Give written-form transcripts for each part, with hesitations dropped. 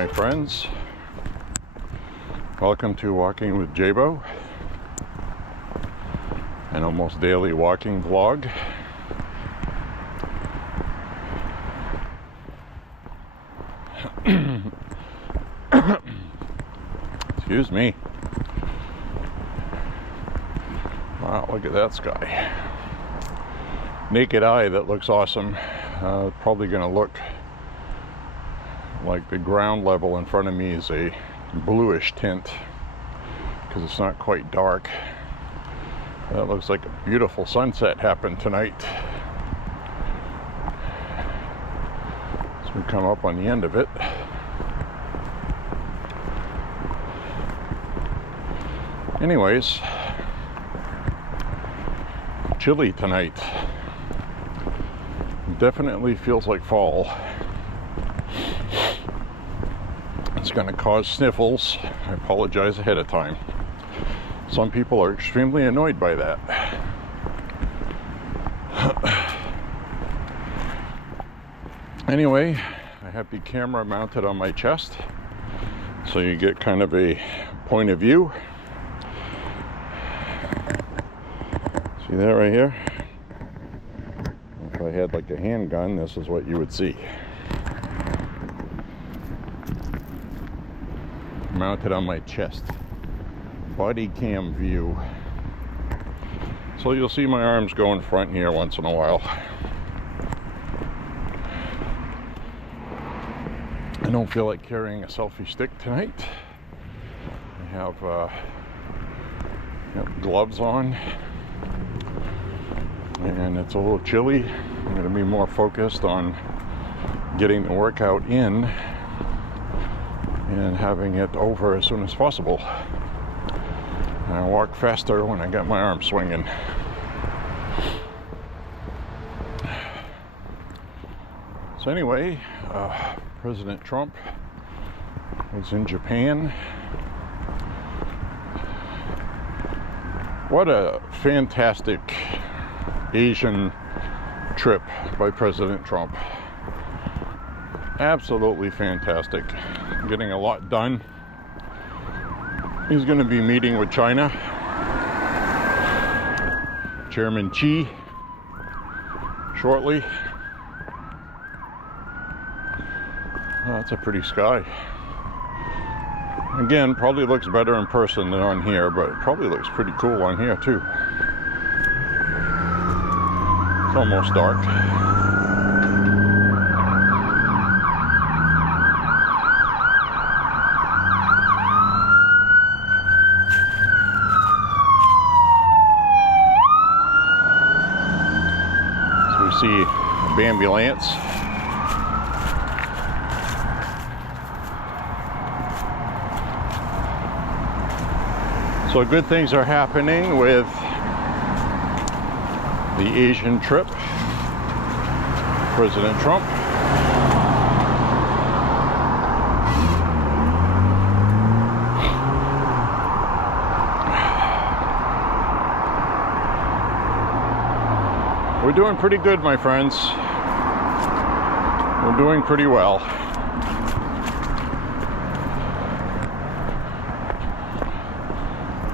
my friends. Welcome to Walking with J.Beau, an almost daily walking vlog. Excuse me. Wow, look at that sky. Naked eye, that looks awesome. Probably going to look like the ground level in front of me is a bluish tint because it's not quite dark. That looks like a beautiful sunset happened tonight. As we come up on the end of it. Anyways, chilly tonight. Definitely feels like fall. It's going to cause sniffles. I apologize ahead of time. Some people are extremely annoyed by that. Anyway, I have the camera mounted on my chest, so you get kind of a point of view. See that right here? If I had like a handgun, this is what you would see. Mounted on my chest. Body cam view. So you'll see my arms go in front here once in a while. I don't feel like carrying a selfie stick tonight. I have gloves on. And it's a little chilly. I'm going to be more focused on getting the workout in and having it over as soon as possible. And I walk faster when I get my arms swinging. So anyway, President Trump was in Japan. What a fantastic Asian trip by President Trump. Absolutely fantastic. Getting a lot done. He's going to be meeting with China. Chairman Xi shortly. Oh, that's a pretty sky. Again, probably looks better in person than on here, but it probably looks pretty cool on here too. It's almost dark. So we see a Bambulance. So good things are happening with the Asian trip. President Trump. We're doing pretty good, my friends. We're doing pretty well.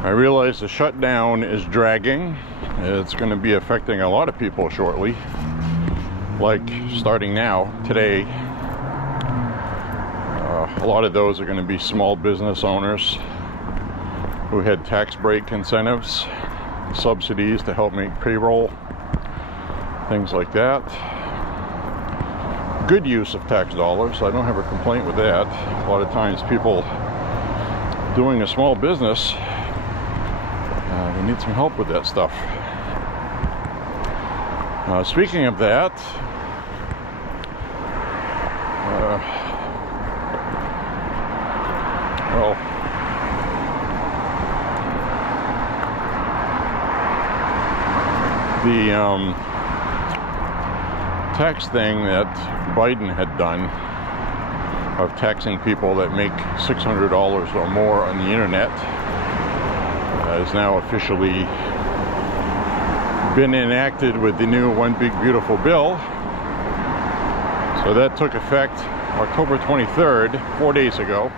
I realize the shutdown is dragging. It's going to be affecting a lot of people shortly. Like starting now, today, a lot of those are going to be small business owners who had tax break incentives, subsidies to help make payroll, things like that. Good use of tax dollars. I don't have a complaint with that. A lot of times people doing a small business, they need some help with that stuff. Speaking of that, well, the tax thing that Biden had done of taxing people that make $600 or more on the internet is now officially been enacted with the new One Big Beautiful Bill. So that took effect October 23rd, 4 days ago,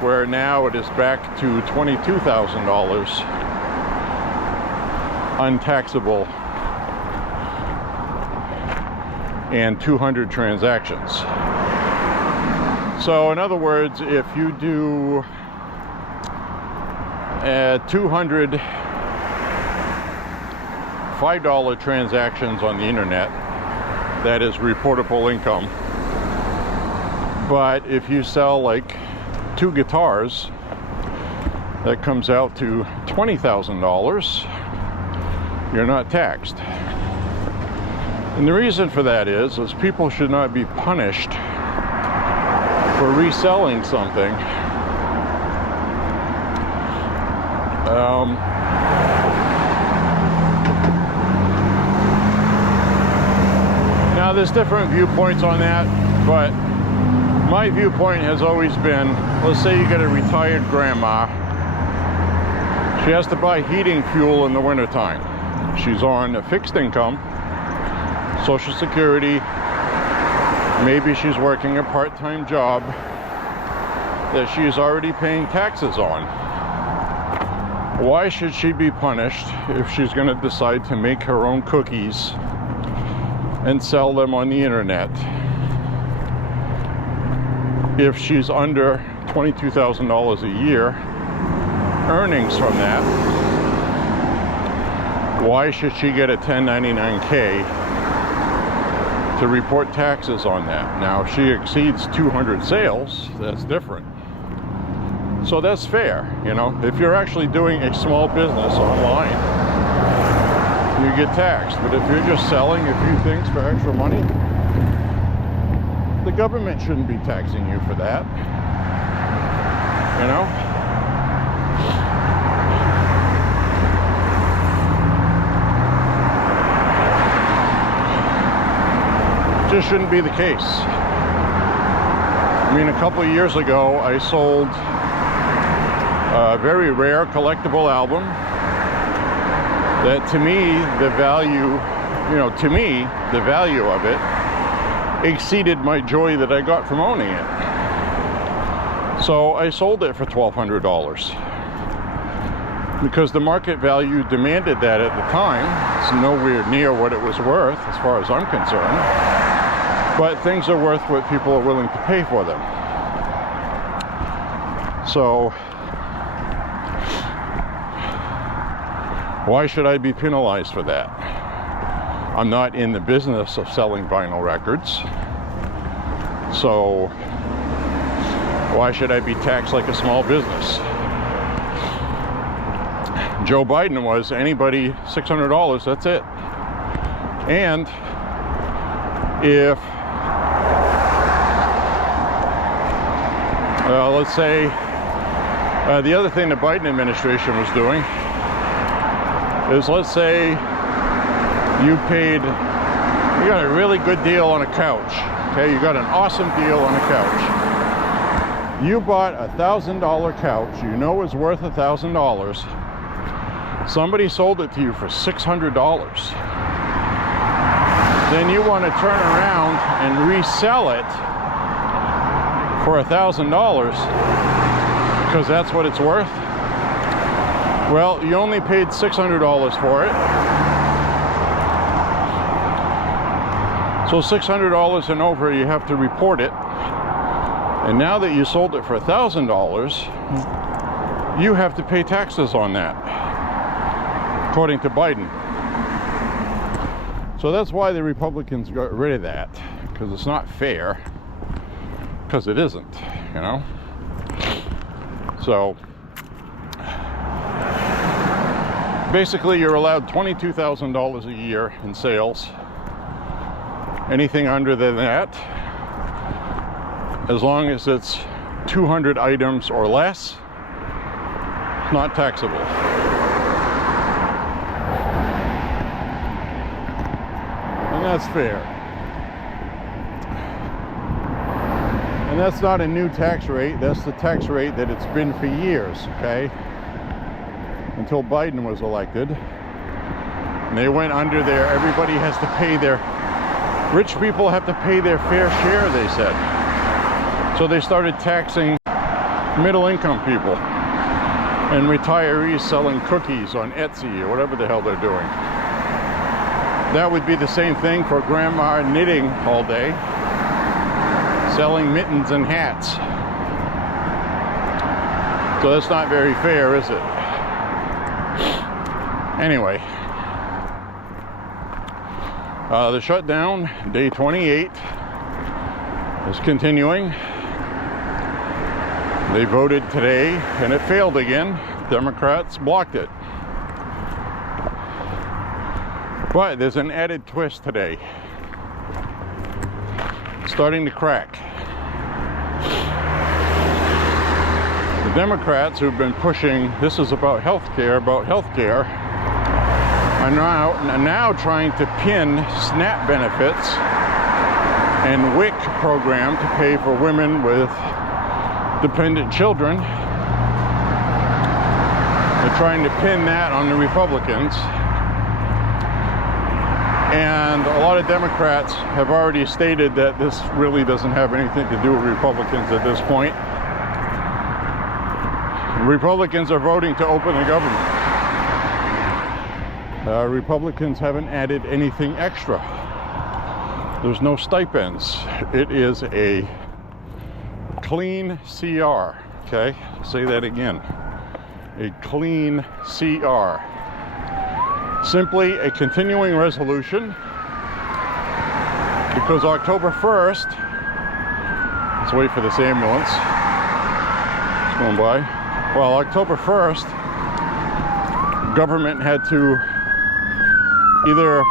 where now it is back to $22,000 untaxable and 200 transactions. So in other words, if you do 200 $5 transactions on the internet, that is reportable income. But if you sell like 2 guitars, that comes out to $20,000. You're not taxed. And the reason for that is people should not be punished for reselling something now there's different viewpoints on that, but my viewpoint has always been, let's say you get a retired grandma, she has to buy heating fuel in the wintertime. She's on a fixed income, Social Security, maybe she's working a part-time job that she's already paying taxes on. Why should she be punished if she's going to decide to make her own cookies and sell them on the internet? If she's under $22,000 a year earnings from that, why should she get a 1099K to report taxes on that? Now, if she exceeds 200 sales, that's different. So that's fair, you know. If you're actually doing a small business online, you get taxed. But if you're just selling a few things for extra money, the government shouldn't be taxing you for that, you know. Just shouldn't be the case. I mean, a couple of years ago, I sold a very rare collectible album that to me, the value, to me, the value of it exceeded my joy that I got from owning it. So I sold it for $1,200 because the market value demanded that at the time. It's nowhere near what it was worth as far as I'm concerned, but things are worth what people are willing to pay for them. So why should I be penalized for that? I'm not in the business of selling vinyl records, so why should I be taxed like a small business? Joe Biden was anybody $600, that's it. And if, let's say, the other thing the Biden administration was doing is, let's say you got a really good deal on a couch, okay? You got an awesome deal on a couch. You bought a $1,000 couch, you know it's worth $1,000. Somebody sold it to you for $600. Then you want to turn around and resell it for $1,000 because that's what it's worth. Well, you only paid $600 for it. So $600 and over, you have to report it. And now that you sold it for $1,000, you have to pay taxes on that, according to Biden. So that's why the Republicans got rid of that, because it's not fair, because it isn't, So basically you're allowed $22,000 a year in sales. Anything under than that, as long as it's 200 items or less, not taxable. And that's fair. And that's not a new tax rate, that's the tax rate that it's been for years, okay? Until Biden was elected. And they went under there, everybody has to pay rich people have to pay their fair share, they said. So they started taxing middle-income people and retirees selling cookies on Etsy or whatever the hell they're doing. That would be the same thing for grandma knitting all day, selling mittens and hats. So that's not very fair, is it? Anyway. The shutdown, day 28, is continuing. They voted today and it failed again. Democrats blocked it. But there's an added twist today. It's starting to crack. The Democrats who've been pushing, this is about healthcare, are now trying to pin SNAP benefits and WIC program to pay for women with dependent children. They're trying to pin that on the Republicans. And a lot of Democrats have already stated that this really doesn't have anything to do with Republicans at this point. Republicans are voting to open the government. Republicans haven't added anything extra. There's no stipends. It is a clean CR, okay? Say that again. A clean CR. Simply a continuing resolution, because October 1st, let's wait for this ambulance. It's going by. Well, October 1st, government had to either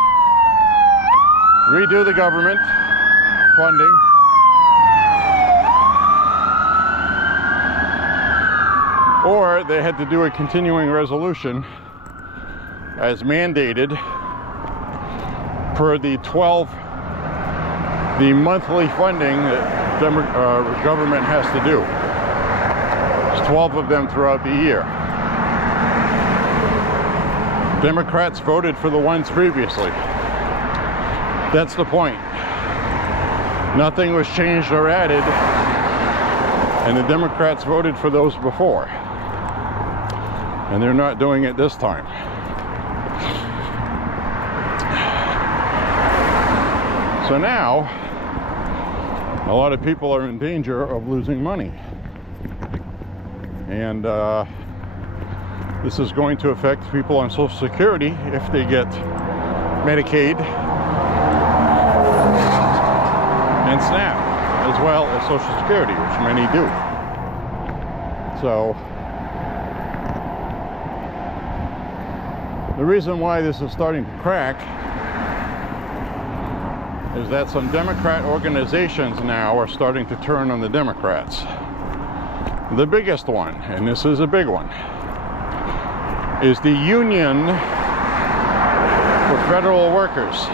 redo the government funding or they had to do a continuing resolution as mandated per the monthly funding that government has to do. There's 12 of them throughout the year. Democrats voted for the ones previously. That's the point. Nothing was changed or added, and the Democrats voted for those before. And they're not doing it this time. So now, a lot of people are in danger of losing money. And this is going to affect people on Social Security if they get Medicaid and SNAP, as well as Social Security, which many do. So, the reason why this is starting to crack is that some Democrat organizations now are starting to turn on the Democrats. The biggest one, and this is a big one, is the Union for Federal Workers.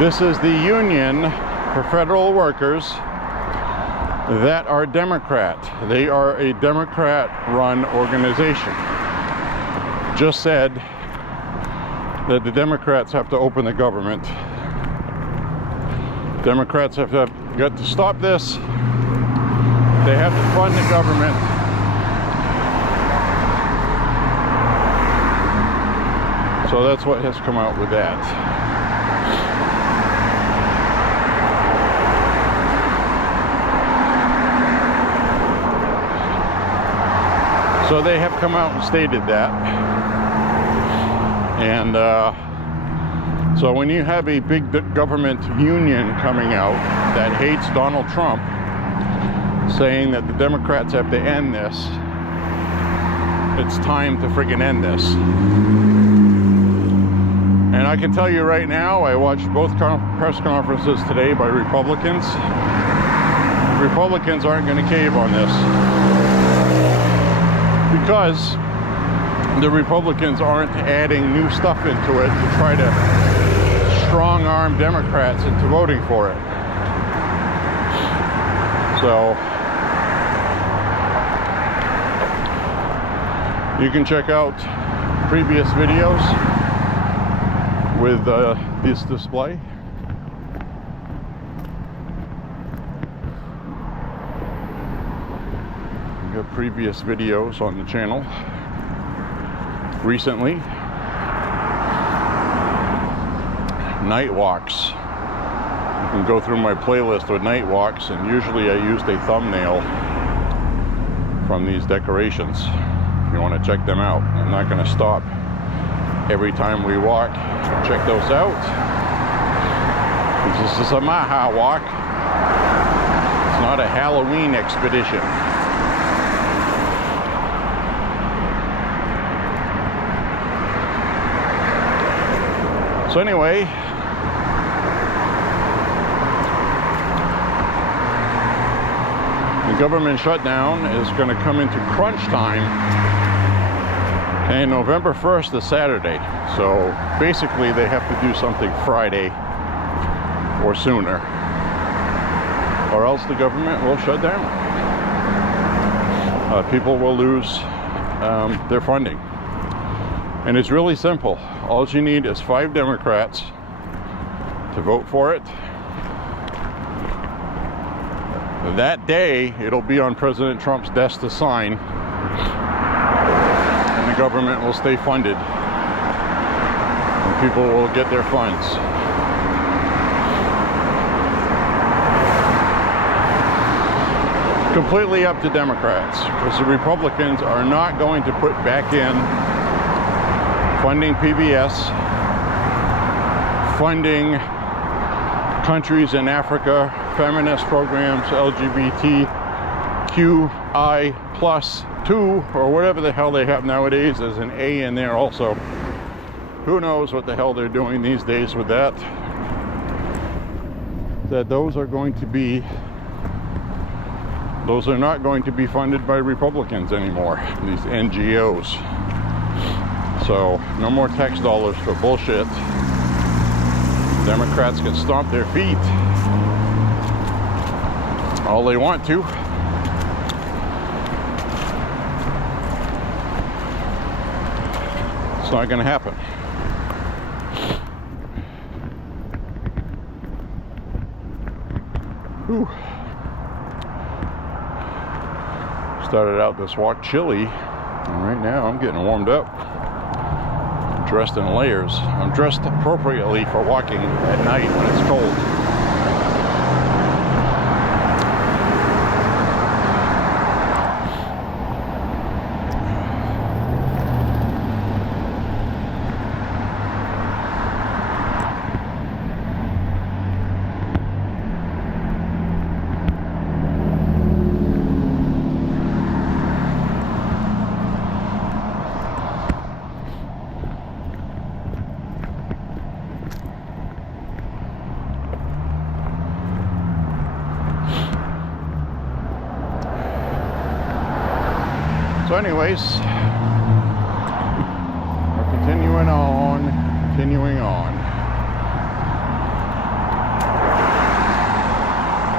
This is the Union for Federal Workers that are Democrat. They are a Democrat-run organization. Just said that the Democrats have to open the government. Democrats have got to stop this. They have to fund the government. So that's what has come out with that. So they have come out and stated that. And so when you have a big government union coming out that hates Donald Trump, saying that the Democrats have to end this, it's time to friggin' end this. And I can tell you right now, I watched both press conferences today by Republicans. Republicans aren't going to cave on this, because the Republicans aren't adding new stuff into it to try to strong-arm Democrats into voting for it. So you can check out previous videos with this display. We got previous videos on the channel recently. Night walks. You can go through my playlist with night walks, and usually I used a thumbnail from these decorations. If you want to check them out, I'm not going to stop every time we walk. Check those out. This is a MAHA walk. It's not a Halloween expedition. So anyway, the government shutdown is going to come into crunch time, and November 1st is Saturday. So basically they have to do something Friday or sooner, or else the government will shut down. People will lose their funding. And it's really simple. All you need is 5 Democrats to vote for it. That day, it'll be on President Trump's desk to sign, and the government will stay funded, and people will get their funds. Completely up to Democrats, because the Republicans are not going to put back in funding PBS, funding countries in Africa, feminist programs, LGBTQI+2, or whatever the hell they have nowadays. There's an A in there also. Who knows what the hell they're doing these days with that. That those are not going to be funded by Republicans anymore, these NGOs. So no more tax dollars for bullshit. Democrats can stomp their feet all they want to. not going to happen. Whew. Started out this walk chilly, and right now I'm getting warmed up. I'm dressed in layers. I'm dressed appropriately for walking at night when it's cold. So anyways, we're continuing on.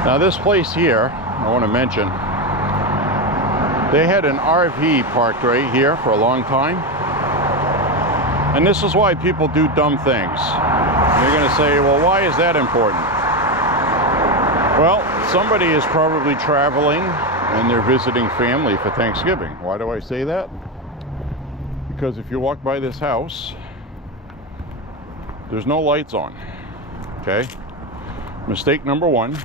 Now this place here, I want to mention, they had an RV parked right here for a long time. And this is why people do dumb things. You're going to say, well, why is that important? Well, somebody is probably traveling and they're visiting family for Thanksgiving. Why do I say that? Because if you walk by this house, there's no lights on. Okay? Mistake number one.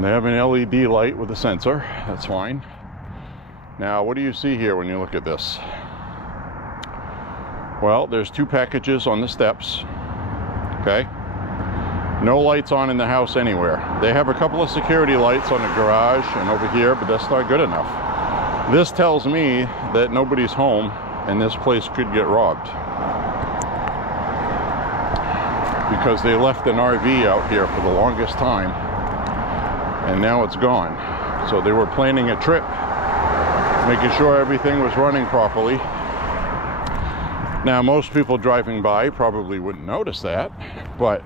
They have an LED light with a sensor. That's fine. Now, what do you see here when you look at this? Well, there's 2 packages on the steps. Okay? No lights on in the house anywhere. They have a couple of security lights on the garage and over here, but that's not good enough. This tells me that nobody's home and this place could get robbed. Because they left an RV out here for the longest time and now it's gone. So they were planning a trip, making sure everything was running properly. Now, most people driving by probably wouldn't notice that, but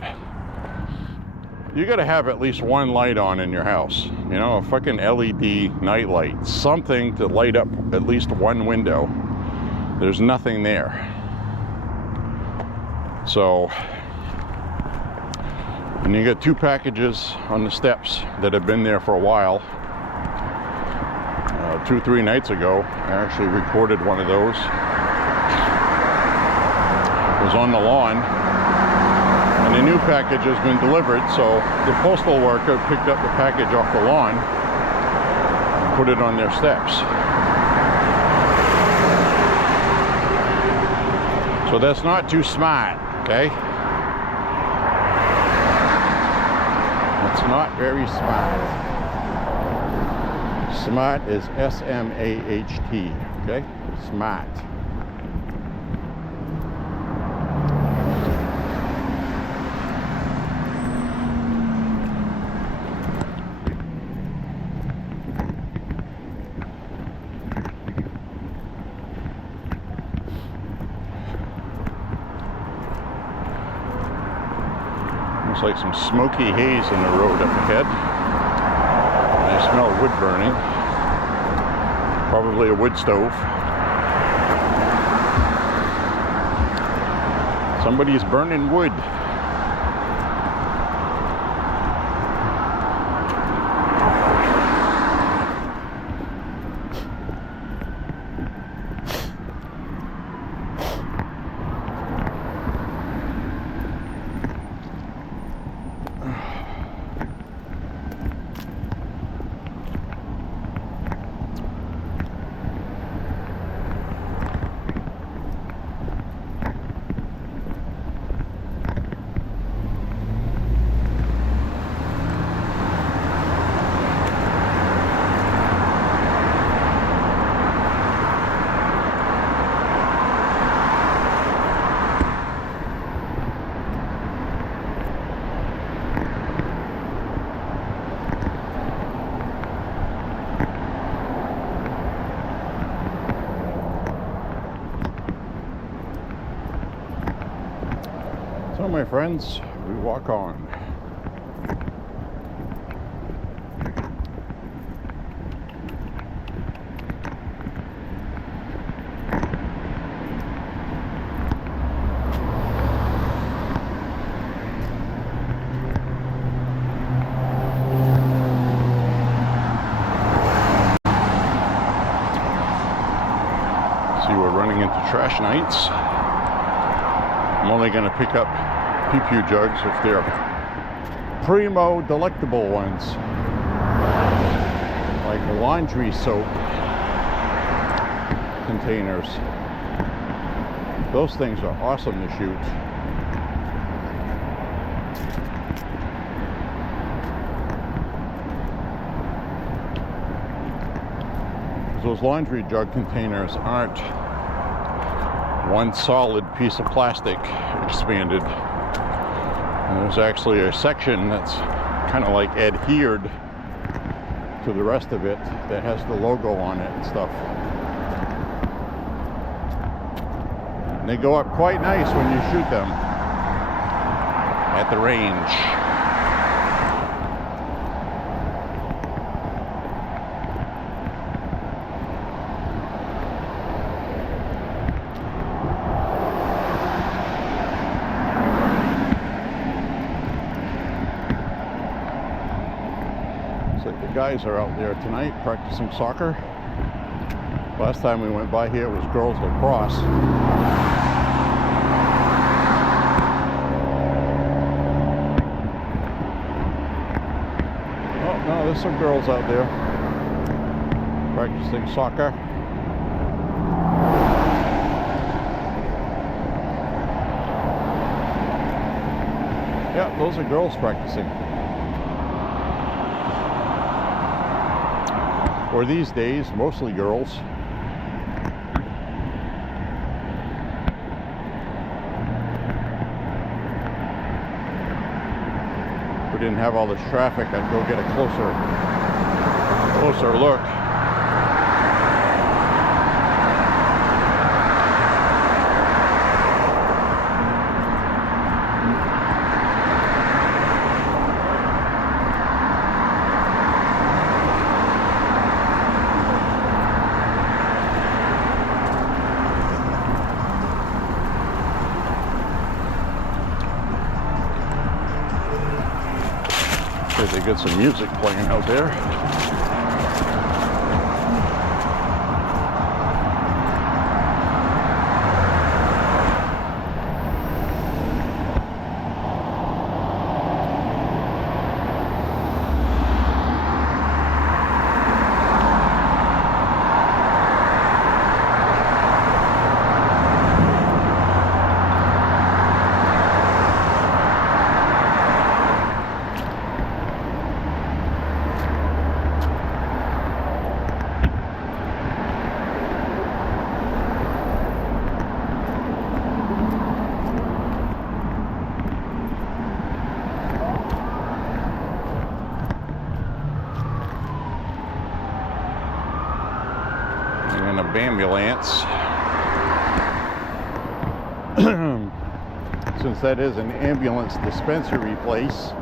you got to have at least one light on in your house. You know, a fucking LED night light. Something to light up at least one window. There's nothing there. So, and you got 2 packages on the steps that have been there for a while. 2-3 nights ago, I actually recorded one of those. It was on the lawn. And the new package has been delivered, so the postal worker picked up the package off the lawn and put it on their steps. So that's not too smart, okay? That's not very smart. Smart is S-M-A-H-T, okay? Smart. Looks like some smoky haze in the road up ahead. I smell wood burning. Probably a wood stove. Somebody's burning wood. So, my friends, we walk on. getting into trash nights. I'm only going to pick up pee-pee jugs if they're primo delectable ones, like laundry soap containers. Those things are awesome to shoot. Those laundry jug containers aren't one solid piece of plastic expanded. And there's actually a section that's kind of like adhered to the rest of it that has the logo on it and stuff. And they go up quite nice when you shoot them at the range. Guys are out there tonight practicing soccer. Last time we went by here it was girls lacrosse. Oh no, there's some girls out there practicing soccer. Yeah, those are girls practicing. Or these days, mostly girls. If we didn't have all this traffic, I'd go get a closer look. They get some music playing out there. Ambulance. Since that is an ambulance dispensary place,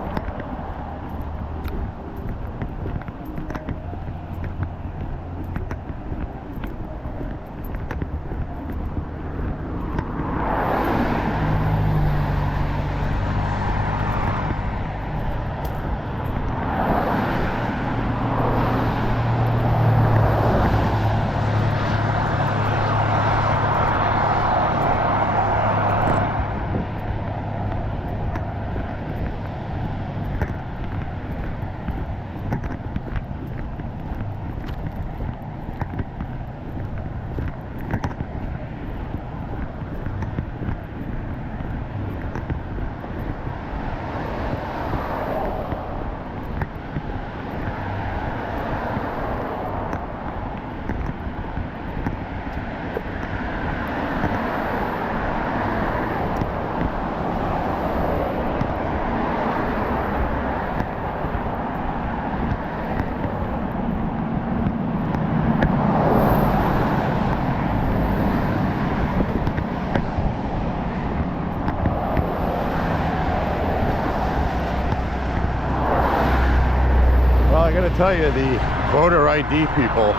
tell you, the voter ID people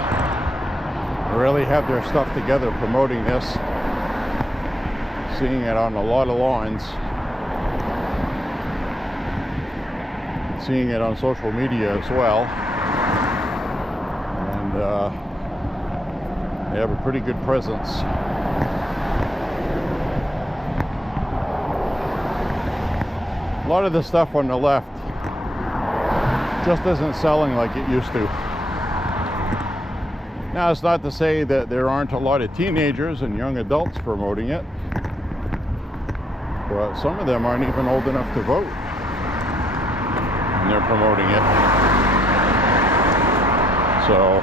really have their stuff together promoting this. Seeing it on a lot of lawns. Seeing it on social media as well. And they have a pretty good presence. lot of the stuff on the left just isn't selling like it used to. Now, it's not to say that there aren't a lot of teenagers and young adults promoting it, but some of them aren't even old enough to vote, and they're promoting it. So,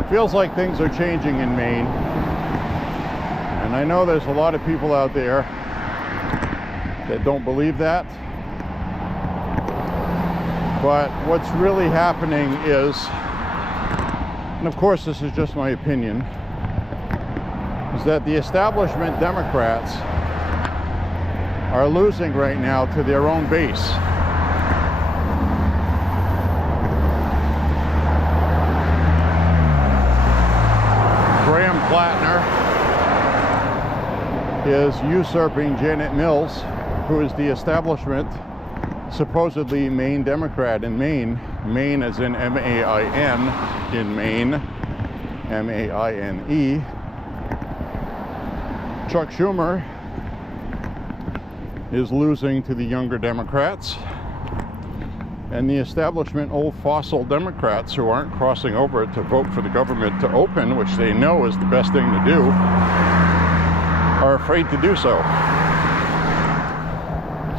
it feels like things are changing in Maine. And I know there's a lot of people out there that don't believe that. But what's really happening is, and of course this is just my opinion, is that the establishment Democrats are losing right now to their own base. Graham Plattner is usurping Janet Mills, who is the establishment, supposedly Maine Democrat in Maine. Maine as in M-A-I-N in Maine, M-A-I-N-E. Chuck Schumer is losing to the younger Democrats, and the establishment old fossil Democrats who aren't crossing over to vote for the government to open, which they know is the best thing to do, are afraid to do so.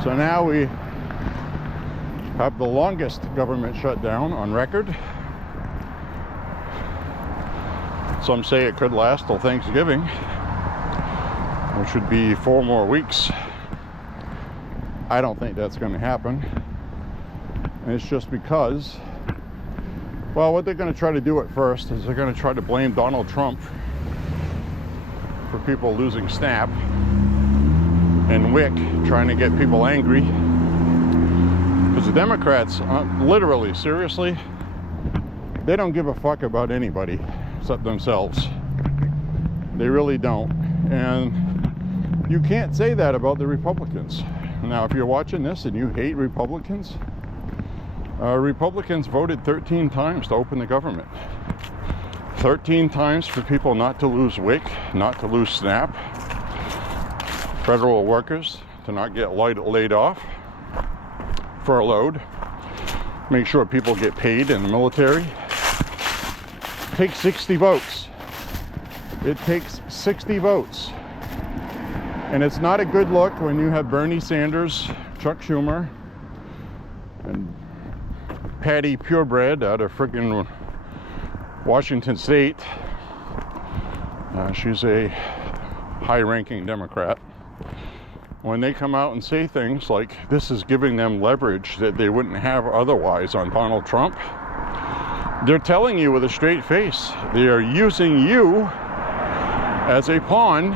So now we have the longest government shutdown on record. Some say it could last till Thanksgiving, which would be 4 more weeks. I don't think that's going to happen. And it's just because, well, what they're going to try to do at first is they're going to try to blame Donald Trump for people losing SNAP, and WIC trying to get people angry. Because the Democrats, literally, seriously, they don't give a fuck about anybody except themselves. They really don't. And you can't say that about the Republicans. Now, if you're watching this and you hate Republicans, Republicans voted 13 times to open the government. 13 times for people not to lose WIC, not to lose SNAP, federal workers to not get laid off, furloughed, make sure people get paid in the military. It takes 60 votes. It takes 60 votes. And it's not a good look when you have Bernie Sanders, Chuck Schumer, and Patty Purebred out of freaking Washington State. She's a high-ranking Democrat. When they come out and say things like this is giving them leverage that they wouldn't have otherwise on Donald Trump, they're telling you with a straight face they are using you as a pawn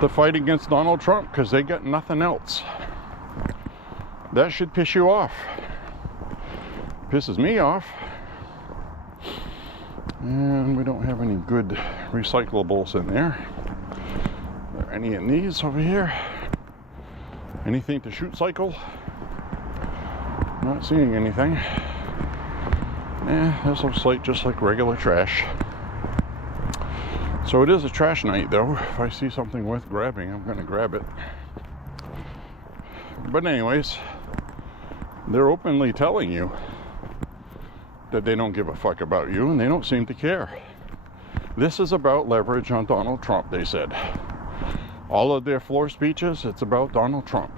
to fight against Donald Trump because they got nothing else. That should piss you off. Pisses me off. And we don't have any good recyclables in there. Are there any in these over here? Anything to shoot cycle? Not seeing anything. This looks like just like regular trash. So it is a trash night though. If I see something worth grabbing, I'm gonna grab it. But anyways, they're openly telling you that they don't give a fuck about you, and they don't seem to care. This is about leverage on Donald Trump, they said. All of their floor speeches, it's about Donald Trump.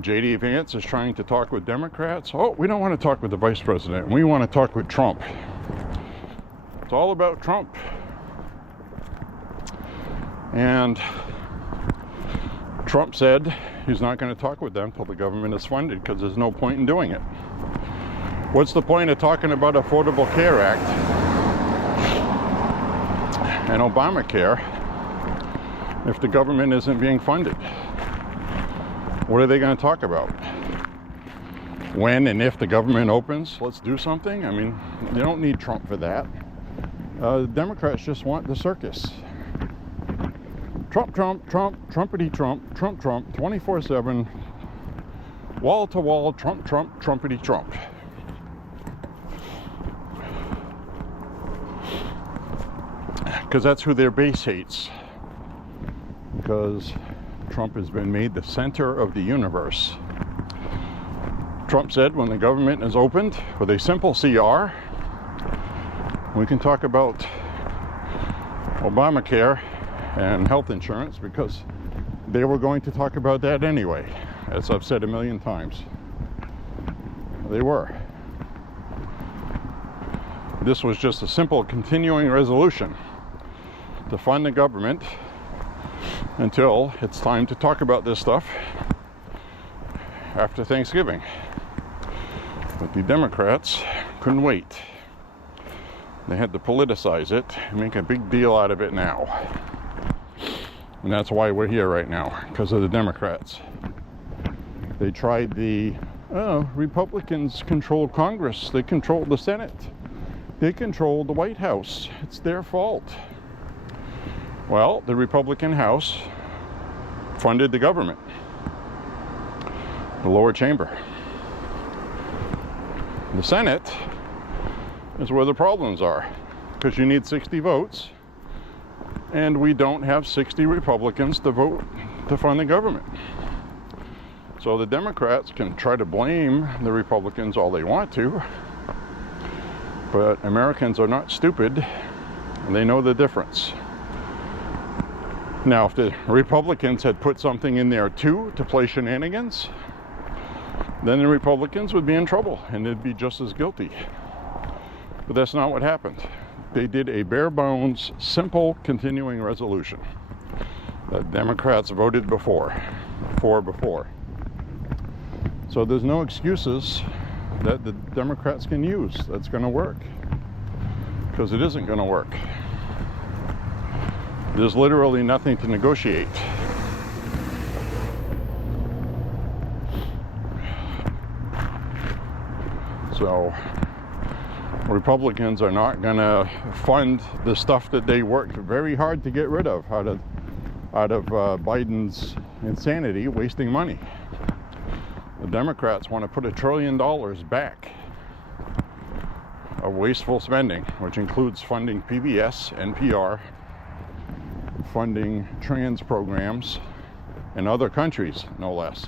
J.D. Vance is trying to talk with Democrats. Oh, we don't want to talk with the vice president. We want to talk with Trump. It's all about Trump. And Trump said he's not going to talk with them until the government is funded because there's no point in doing it. What's the point of talking about Affordable Care Act and Obamacare if the government isn't being funded? What are they going to talk about? When and if the government opens, let's do something? I mean, they don't need Trump for that. The Democrats just want the circus. Trump, Trump, Trump, Trumpity Trump, Trump, Trump, 24/7, wall to wall, Trump, Trump, Trumpity Trump. Because that's who their base hates. because Trump has been made the center of the universe. Trump said when the government is opened with a simple CR, we can talk about Obamacare and health insurance, because they were going to talk about that anyway, as I've said a million times. They were. This was just a simple continuing resolution to fund the government until it's time to talk about this stuff after Thanksgiving. But the Democrats couldn't wait. They had to politicize it and make a big deal out of it now. And that's why we're here right now, because of the Democrats. They tried Republicans controlled Congress. They controlled the Senate. They controlled the White House. It's their fault. Well, the Republican House funded the government, the lower chamber. The Senate is where the problems are, because you need 60 votes, and we don't have 60 Republicans to vote to fund the government. So the Democrats can try to blame the Republicans all they want to, but Americans are not stupid, and they know the difference. Now, if the Republicans had put something in there too to play shenanigans, then the Republicans would be in trouble and they'd be just as guilty. But that's not what happened. They did a bare bones, simple, continuing resolution that Democrats voted for before. So there's no excuses that the Democrats can use that's going to work, because it isn't going to work. There's literally nothing to negotiate. So Republicans are not going to fund the stuff that they worked very hard to get rid of out of Biden's insanity, wasting money. The Democrats want to put $1 trillion back of wasteful spending, which includes funding PBS, NPR, funding trans programs in other countries, no less.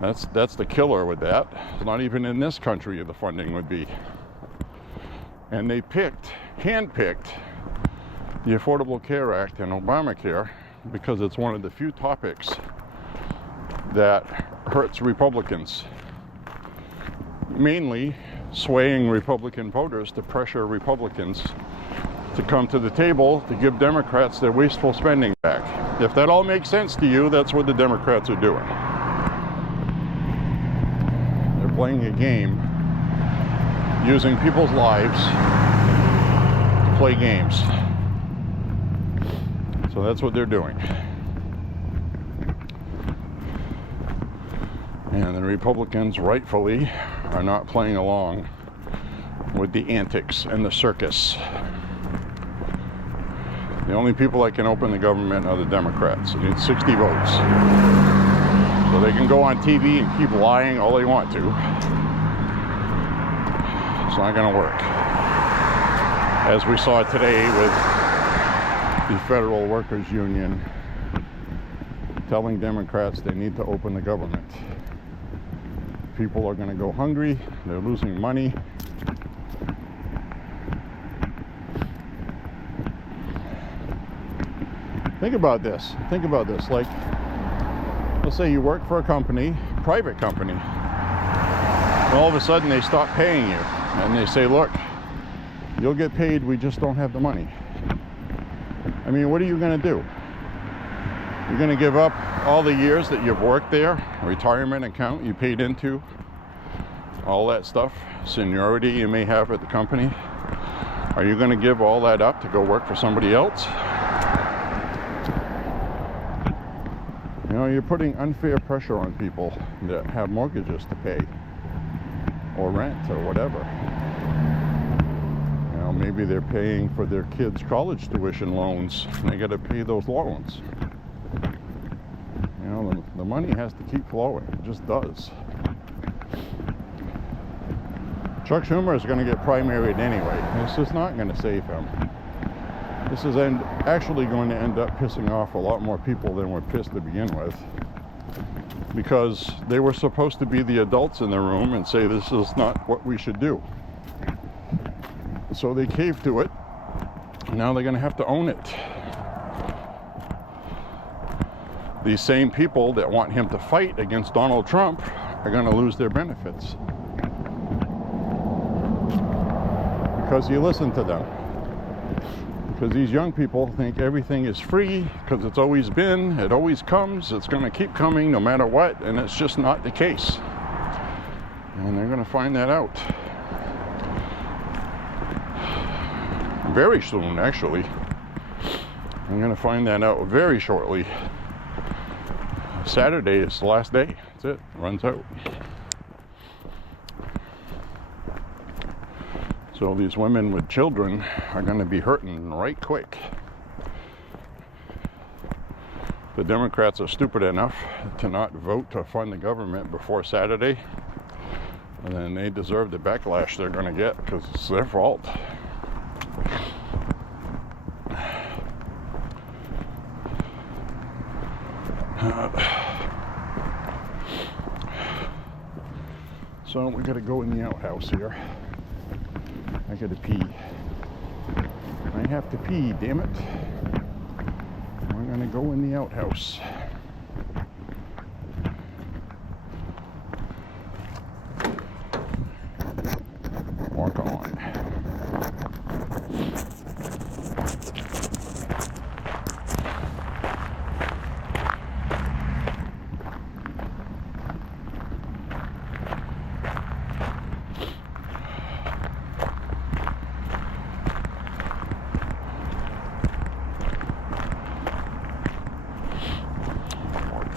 That's the killer with that. It's not even in this country the funding would be. And they handpicked the Affordable Care Act and Obamacare because it's one of the few topics that hurts Republicans, mainly swaying Republican voters to pressure Republicans to come to the table to give Democrats their wasteful spending back. If that all makes sense to you, that's what the Democrats are doing. They're playing a game using people's lives to play games. So that's what they're doing. And the Republicans rightfully are not playing along with the antics and the circus. The only people that can open the government are the Democrats. They need 60 votes. So they can go on TV and keep lying all they want to. It's not going to work. As we saw today with the Federal Workers Union telling Democrats they need to open the government. People are going to go hungry. They're losing money. Think about this. Like, let's say you work for a company, private company, and all of a sudden they stop paying you. And they say, look, you'll get paid, we just don't have the money. I mean, what are you going to do? You're going to give up all the years that you've worked there, retirement account you paid into, all that stuff, seniority you may have at the company. Are you going to give all that up to go work for somebody else? You know, you're putting unfair pressure on people that have mortgages to pay, or rent, or whatever. You know, maybe they're paying for their kids' college tuition loans, and they got to pay those loans. You know, the money has to keep flowing. It just does. Chuck Schumer is going to get primaried anyway. This is not going to save him. This is actually going to end up pissing off a lot more people than were pissed to begin with, because they were supposed to be the adults in the room and say this is not what we should do. So they caved to it. Now they're going to have to own it. These same people that want him to fight against Donald Trump are going to lose their benefits because he listened to them. Because these young people think everything is free because it's always been, it always comes, it's going to keep coming no matter what, and it's just not the case. And they're going to find that out very soon, actually. I'm going to find that out very shortly. Saturday is the last day. That's it. Runs out. So these women with children are going to be hurting right quick. The Democrats are stupid enough to not vote to fund the government before Saturday, and then they deserve the backlash they're going to get because it's their fault. So we gotta go in the outhouse here. I gotta pee. I have to pee, damn it. We're gonna go in the outhouse. Walk on.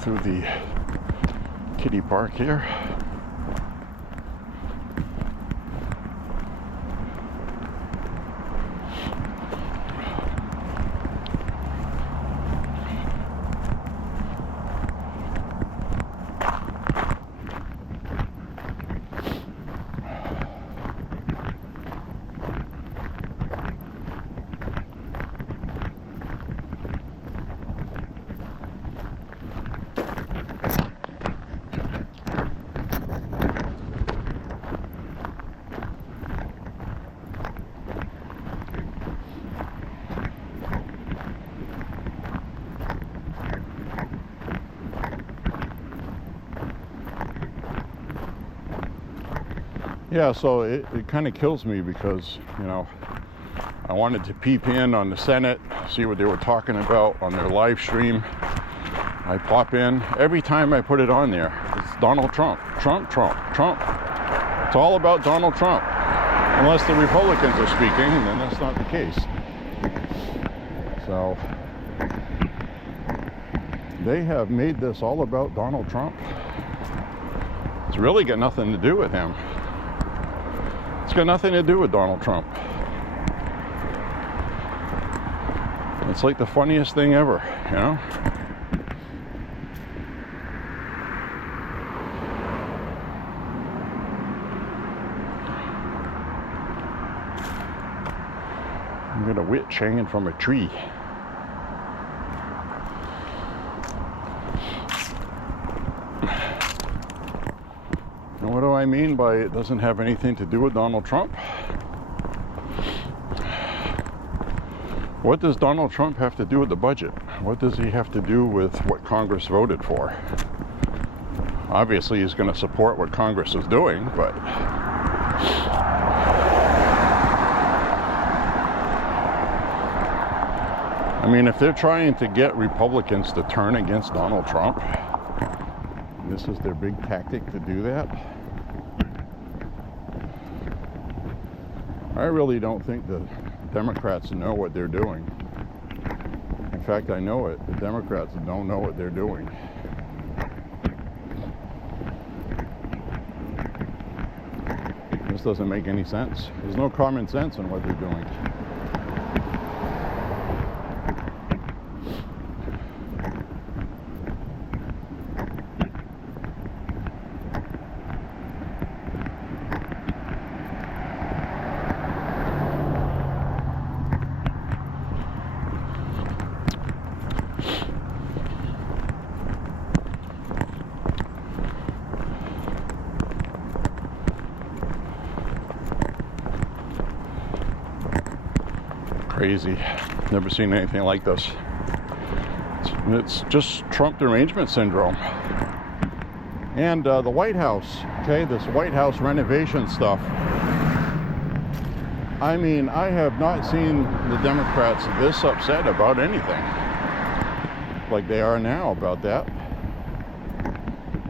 Through the kiddie park here. Yeah, so it kind of kills me because, you know, I wanted to peep in on the Senate, see what they were talking about on their live stream. I pop in. Every time I put it on there, it's Donald Trump. Trump, Trump, Trump. It's all about Donald Trump. Unless the Republicans are speaking, then that's not the case. So, they have made this all about Donald Trump. It's really got nothing to do with him. It's got nothing to do with Donald Trump. It's like the funniest thing ever, you know? I got a witch hanging from a tree. And what do I mean by it doesn't have anything to do with Donald Trump? What does Donald Trump have to do with the budget? What does he have to do with what Congress voted for? Obviously, he's going to support what Congress is doing, but I mean, if they're trying to get Republicans to turn against Donald Trump, this is their big tactic to do that. I really don't think the Democrats know what they're doing. In fact, I know it. The Democrats don't know what they're doing. This doesn't make any sense. There's no common sense in what they're doing. crazy. Never seen anything like this. It's just Trump derangement syndrome. And the White House, okay, this White House renovation stuff. I mean, I have not seen the Democrats this upset about anything like they are now about that.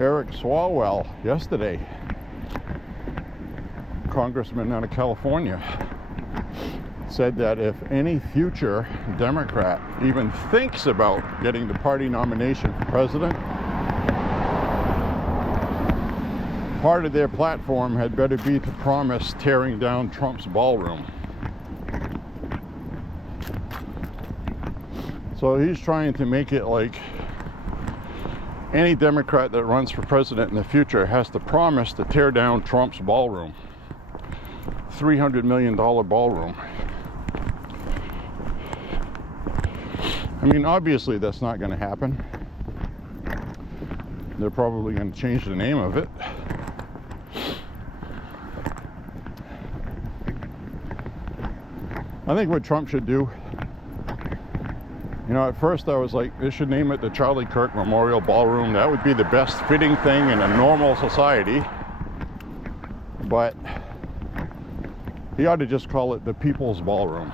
Eric Swalwell yesterday, congressman out of California, said that if any future Democrat even thinks about getting the party nomination for president, part of their platform had better be to promise tearing down Trump's ballroom. So he's trying to make it like any Democrat that runs for president in the future has to promise to tear down Trump's ballroom. $300 million ballroom. I mean, obviously that's not going to happen. They're probably going to change the name of it. I think what Trump should do, you know, at first I was like, they should name it the Charlie Kirk Memorial Ballroom. That would be the best fitting thing in a normal society. But he ought to just call it the People's Ballroom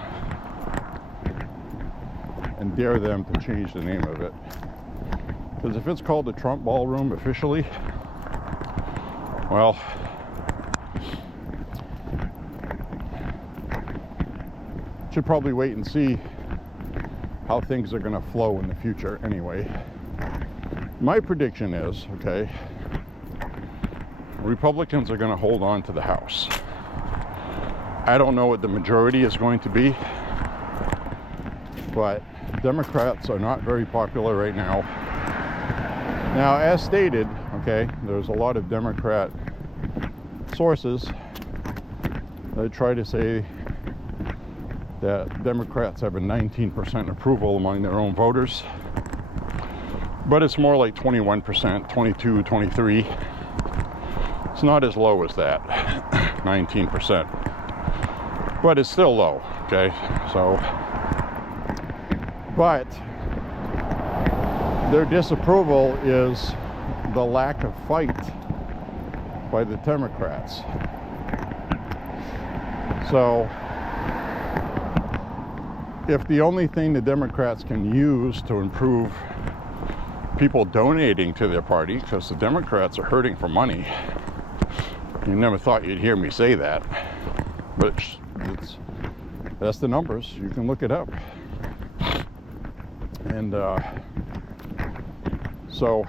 and dare them to change the name of it. Because if it's called the Trump Ballroom officially, well, should probably wait and see how things are going to flow in the future anyway. My prediction is, okay, Republicans are going to hold on to the House. I don't know what the majority is going to be, but Democrats are not very popular right now. Now, as stated, okay, there's a lot of Democrat sources that try to say that Democrats have a 19% approval among their own voters, but it's more like 21%, 22, 23. It's not as low as that, 19%, but it's still low, okay? So, but their disapproval is the lack of fight by the Democrats. So, if the only thing the Democrats can use to improve people donating to their party, because the Democrats are hurting for money, you never thought you'd hear me say that, but that's the numbers. You can look it up. And so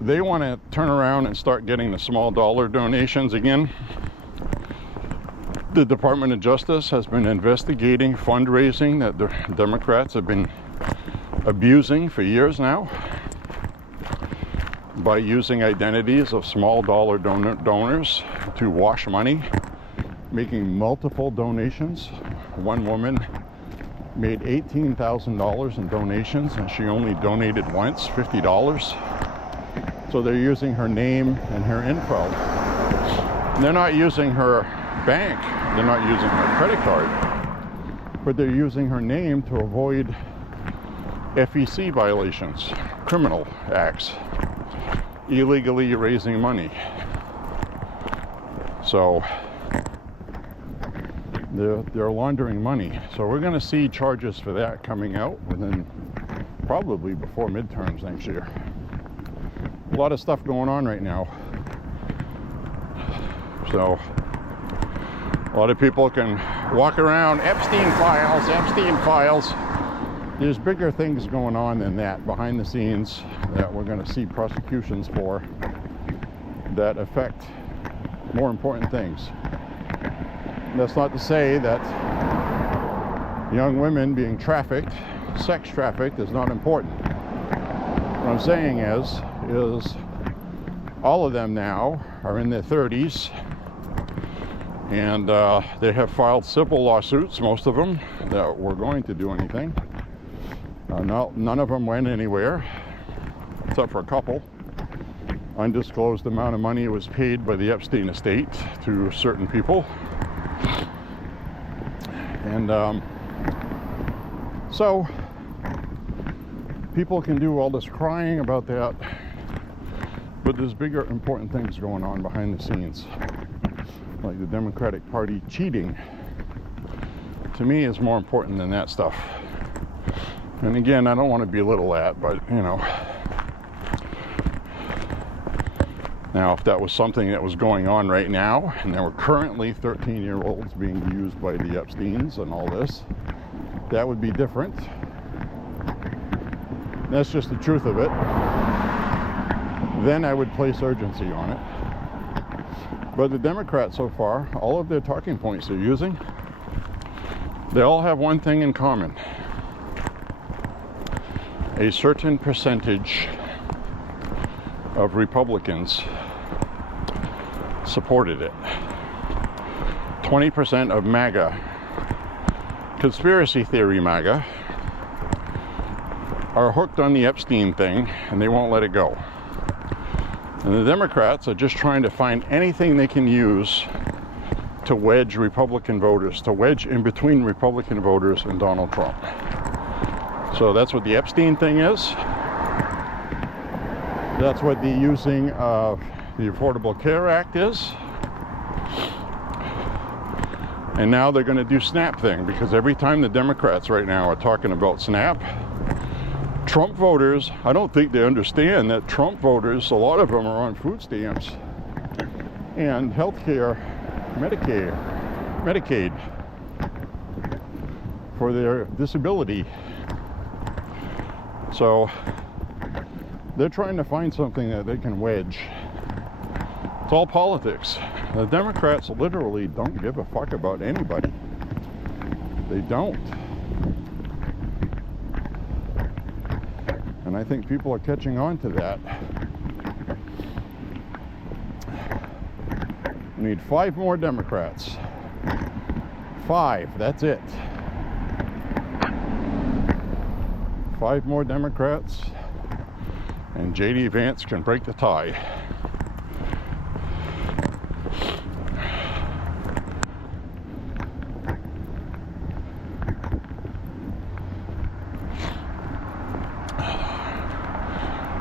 they want to turn around and start getting the small dollar donations again. The Department of Justice has been investigating fundraising that the Democrats have been abusing for years now by using identities of small dollar donors to wash money, making multiple donations. One woman made $18,000 in donations and she only donated once, $50. So they're using her name and her info. They're not using her bank, they're not using her credit card, but they're using her name to avoid FEC violations, criminal acts, illegally raising money. So they're laundering money. So we're going to see charges for that coming out within probably before midterms next year. A lot of stuff going on right now. So a lot of people can walk around Epstein files. There's bigger things going on than that behind the scenes that we're going to see prosecutions for that affect more important things. And that's not to say that young women being trafficked, sex trafficked, is not important. What I'm saying is all of them now are in their 30s, and they have filed civil lawsuits, most of them, that were going to do anything. None of them went anywhere, except for a couple. Undisclosed amount of money was paid by the Epstein estate to certain people. And so people can do all this crying about that, but there's bigger important things going on behind the scenes, like the Democratic Party cheating. To me, is more important than that stuff. And again, I don't want to belittle that, but you know, now if that was something that was going on right now, and there were currently 13-year-olds being used by the Epsteins and all this, that would be different. That's just the truth of it. Then I would place urgency on it. But the Democrats so far, all of their talking points they're using, they all have one thing in common. A certain percentage of Republicans supported it. 20% of MAGA, conspiracy theory MAGA, are hooked on the Epstein thing and they won't let it go. And the Democrats are just trying to find anything they can use to wedge Republican voters, to wedge in between Republican voters and Donald Trump. So that's what the Epstein thing is. That's what the using of the Affordable Care Act is. And now they're going to do SNAP thing, because every time the Democrats right now are talking about SNAP, Trump voters, I don't think they understand that Trump voters, a lot of them are on food stamps and health care, Medicaid for their disability. So they're trying to find something that they can wedge. It's all politics. The Democrats literally don't give a fuck about anybody. They don't. And I think people are catching on to that. We need 5 more Democrats. 5, that's it. 5 more Democrats, and J.D. Vance can break the tie.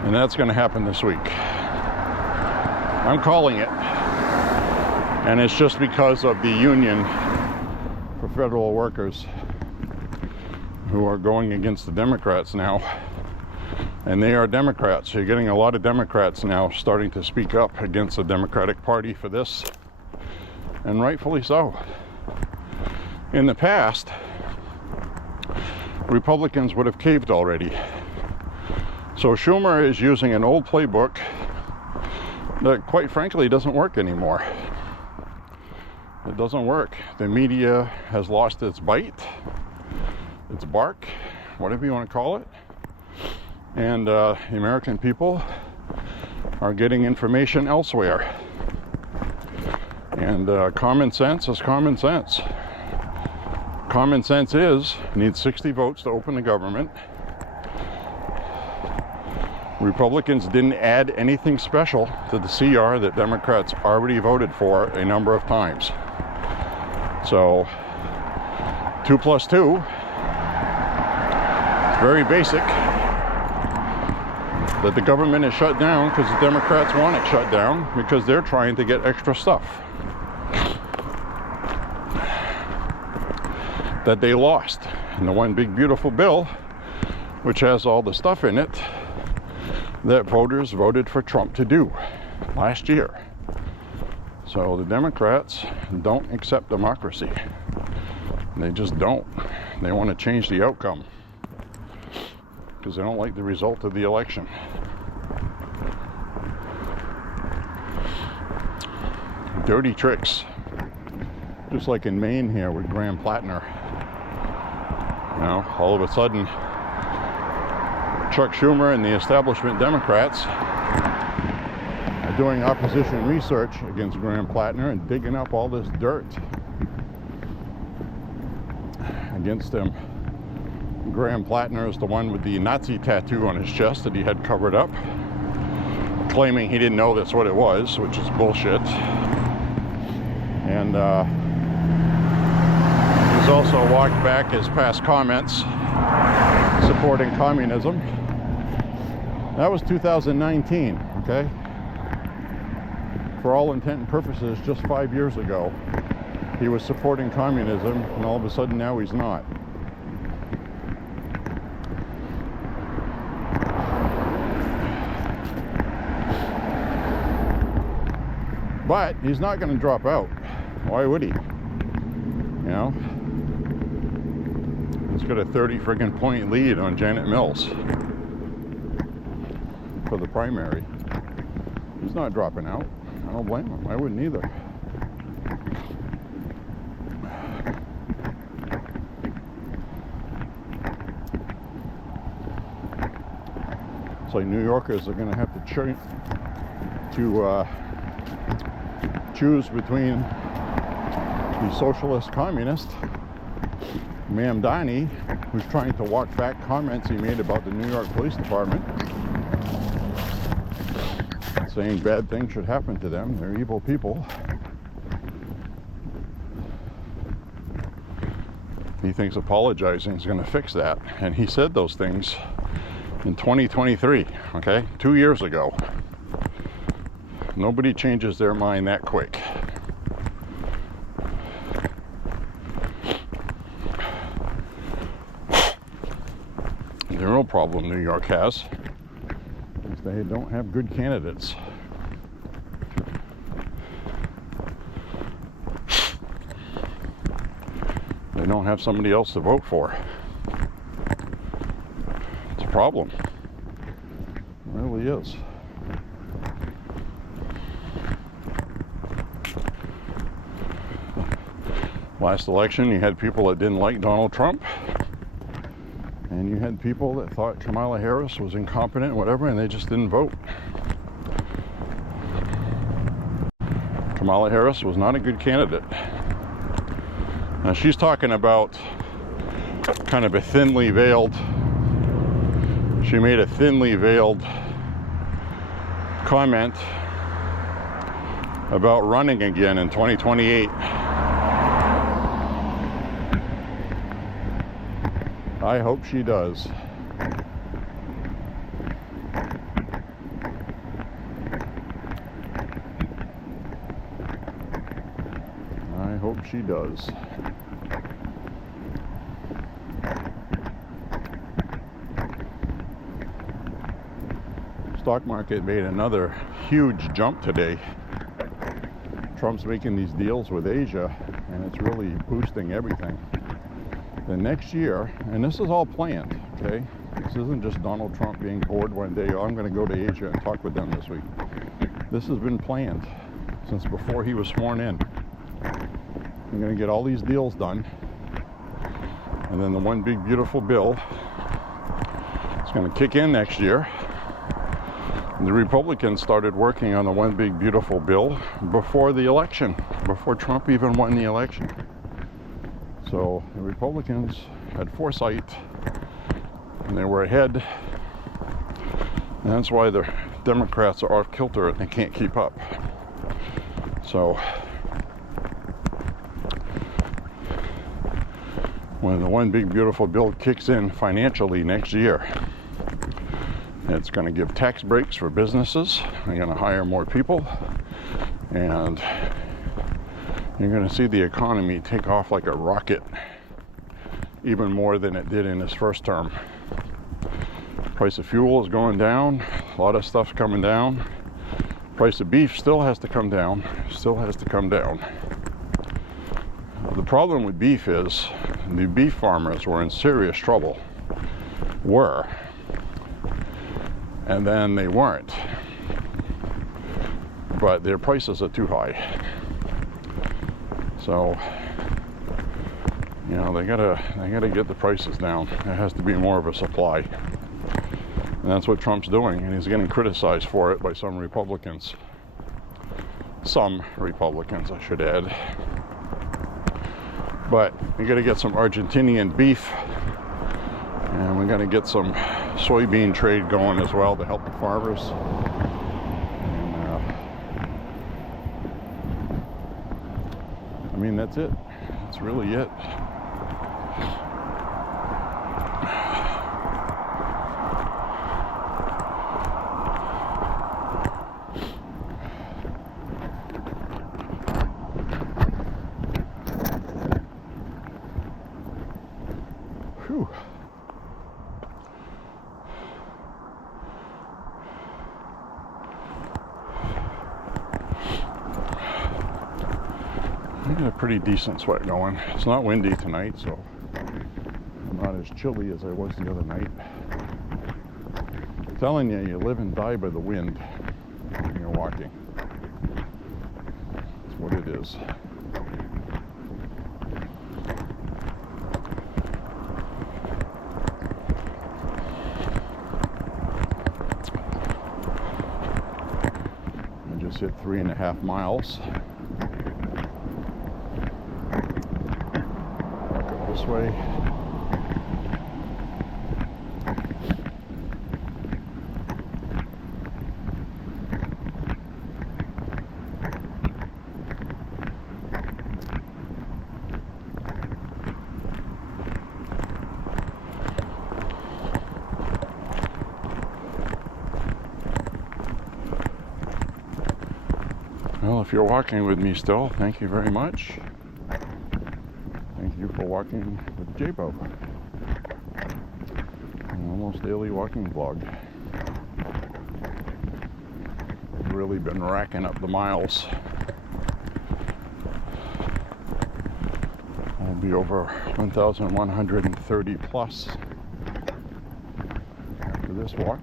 And that's going to happen this week. I'm calling it. And it's just because of the union for federal workers who are going against the Democrats now. And they are Democrats. You're getting a lot of Democrats now starting to speak up against the Democratic Party for this. And rightfully so. In the past, Republicans would have caved already. So Schumer is using an old playbook that, quite frankly, doesn't work anymore. It doesn't work. The media has lost its bite, its bark, whatever you want to call it. And the American people are getting information elsewhere. And common sense is common sense. Common sense is, you need 60 votes to open the government. Republicans didn't add anything special to the CR that Democrats already voted for a number of times. So 2 plus 2, it's very basic, that the government is shut down because the Democrats want it shut down because they're trying to get extra stuff that they lost in the one big beautiful bill, which has all the stuff in it that voters voted for Trump to do last year. So the Democrats don't accept democracy. They just don't. They want to change the outcome because they don't like the result of the election. Dirty tricks. Just like in Maine here with Graham Plattner. You know, all of a sudden, Chuck Schumer and the establishment Democrats are doing opposition research against Graham Plattner and digging up all this dirt against him. Graham Plattner is the one with the Nazi tattoo on his chest that he had covered up, claiming he didn't know that's what it was, which is bullshit. And He's also walked back his past comments supporting communism. That was 2019, okay? For all intent and purposes, just 5 years ago, he was supporting communism, and all of a sudden now he's not. But he's not going to drop out. Why would he? You know? He's got a 30 friggin' point lead on Janet Mills for the primary. He's not dropping out. I don't blame him. I wouldn't either. It's like New Yorkers are going to have to choose between the socialist communist Mamdani, who's trying to walk back comments he made about the New York Police Department, saying bad things should happen to them. They're evil people. He thinks apologizing is going to fix that. And he said those things in 2023, okay? 2 years ago. Nobody changes their mind that quick. The real problem New York has is they don't have good candidates. They don't have somebody else to vote for. It's a problem. It really is. Last election, you had people that didn't like Donald Trump, and you had people that thought Kamala Harris was incompetent and whatever, and they just didn't vote. Kamala Harris was not a good candidate. Now she's talking about kind of a thinly veiled, she made a thinly veiled comment about running again in 2028. I hope she does. I hope she does. Stock market made another huge jump today. Trump's making these deals with Asia, and it's really boosting everything. The next year, and this is all planned, okay? This isn't just Donald Trump being bored one day, oh, I'm going to go to Asia and talk with them this week. This has been planned since before he was sworn in. We're going to get all these deals done, and then the one big beautiful bill is going to kick in next year. The Republicans started working on the one big beautiful bill before the election, before Trump even won the election. So the Republicans had foresight, and they were ahead, and that's why the Democrats are off kilter and they can't keep up. So when the one big beautiful bill kicks in financially next year, it's going to give tax breaks for businesses. They're going to hire more people, and you're going to see the economy take off like a rocket, even more than it did in his first term. Price of fuel is going down. A lot of stuff's coming down. Price of beef still has to come down. Still has to come down. The problem with beef is the beef farmers were in serious trouble. And then they weren't. But their prices are too high. So, you know, they gotta get the prices down. There has to be more of a supply. And that's what Trump's doing, and he's getting criticized for it by some Republicans. Some Republicans, I should add. But we gotta get some Argentinian beef, and we're gonna get some soybean trade going as well to help the farmers. I mean, that's it. That's really it. Whew. I got a pretty decent sweat going. It's not windy tonight, so I'm not as chilly as I was the other night. I'm telling you, you live and die by the wind when you're walking. That's what it is. I just hit 3.5 miles. This way. Well, if you're walking with me still, thank you very much. Thank you for walking with J.Beau, an almost daily walking vlog. I've really been racking up the miles. I'll be over 1,130 plus after this walk.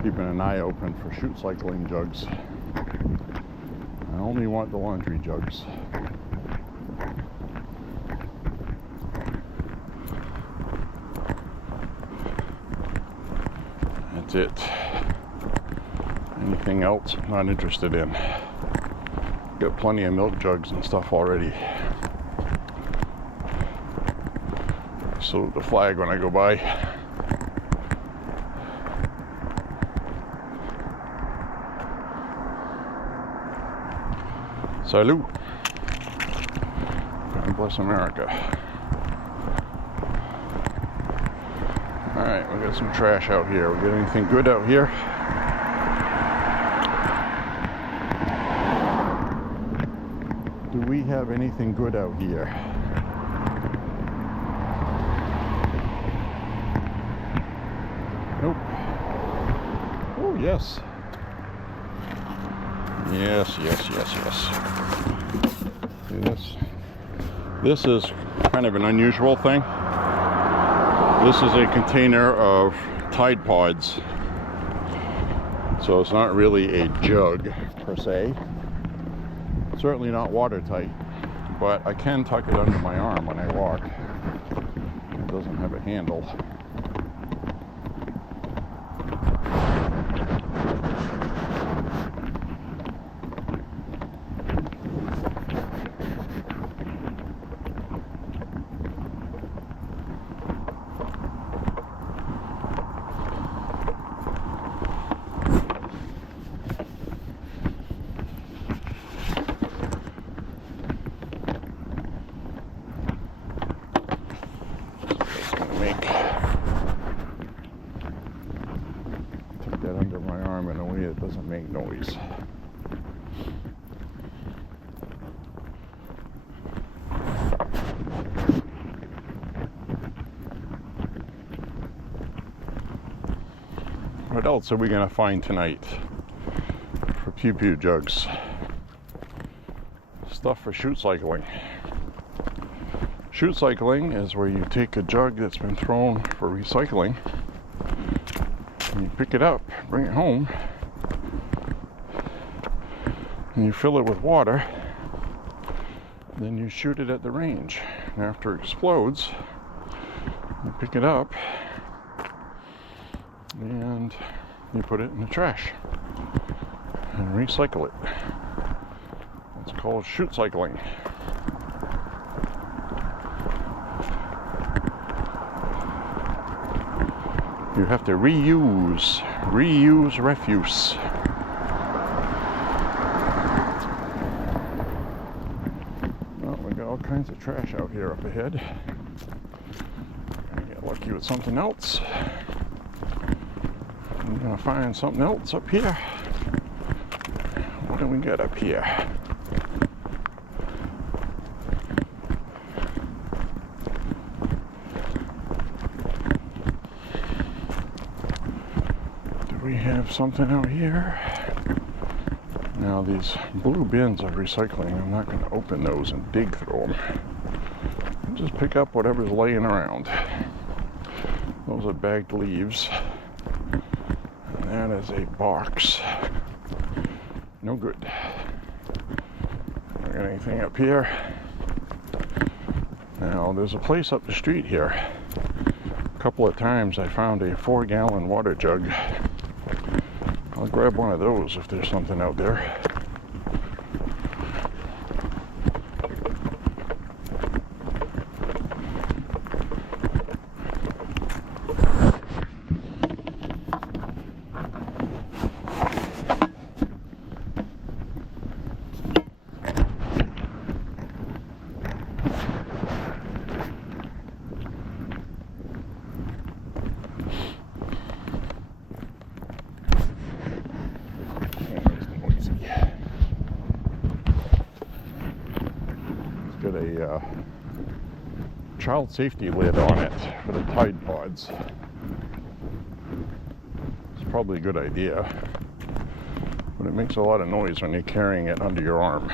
Keeping an eye open for chute cycling jugs. I only want the laundry jugs. That's it. Anything else, I'm not interested in. Got plenty of milk jugs and stuff already. Salute the flag when I go by. Salute. God bless America. Alright, we got some trash out here. We got anything good out here? Do we have anything good out here? Nope. Oh, yes. Yes. See, this is kind of an unusual thing. This is a container of Tide Pods. So it's not really a jug per se. Certainly not watertight, but I can tuck it under my arm when I walk. It doesn't have a handle. Under my arm in a way that doesn't make noise. What else are we going to find tonight for pew-pew jugs? Stuff for chute cycling. Chute cycling is where you take a jug that's been thrown for recycling, and you pick it up, bring it home, and you fill it with water. Then you shoot it at the range. And after it explodes, you pick it up and you put it in the trash and recycle it. It's called chute cycling. You have to reuse refuse. Well, we got all kinds of trash out here up ahead. Gonna get lucky with something else. I'm gonna find something else up here. What do we got up here? We have something out here. Now these blue bins of recycling, I'm not going to open those and dig through them. I'll just pick up whatever's laying around. Those are bagged leaves. And that is a box. No good. Got anything up here? Now there's a place up the street here. A couple of times I found a 4-gallon water jug. I'll grab one of those if there's something out there. Got a child safety lid on it for the Tide Pods. It's probably a good idea, but it makes a lot of noise when you're carrying it under your arm.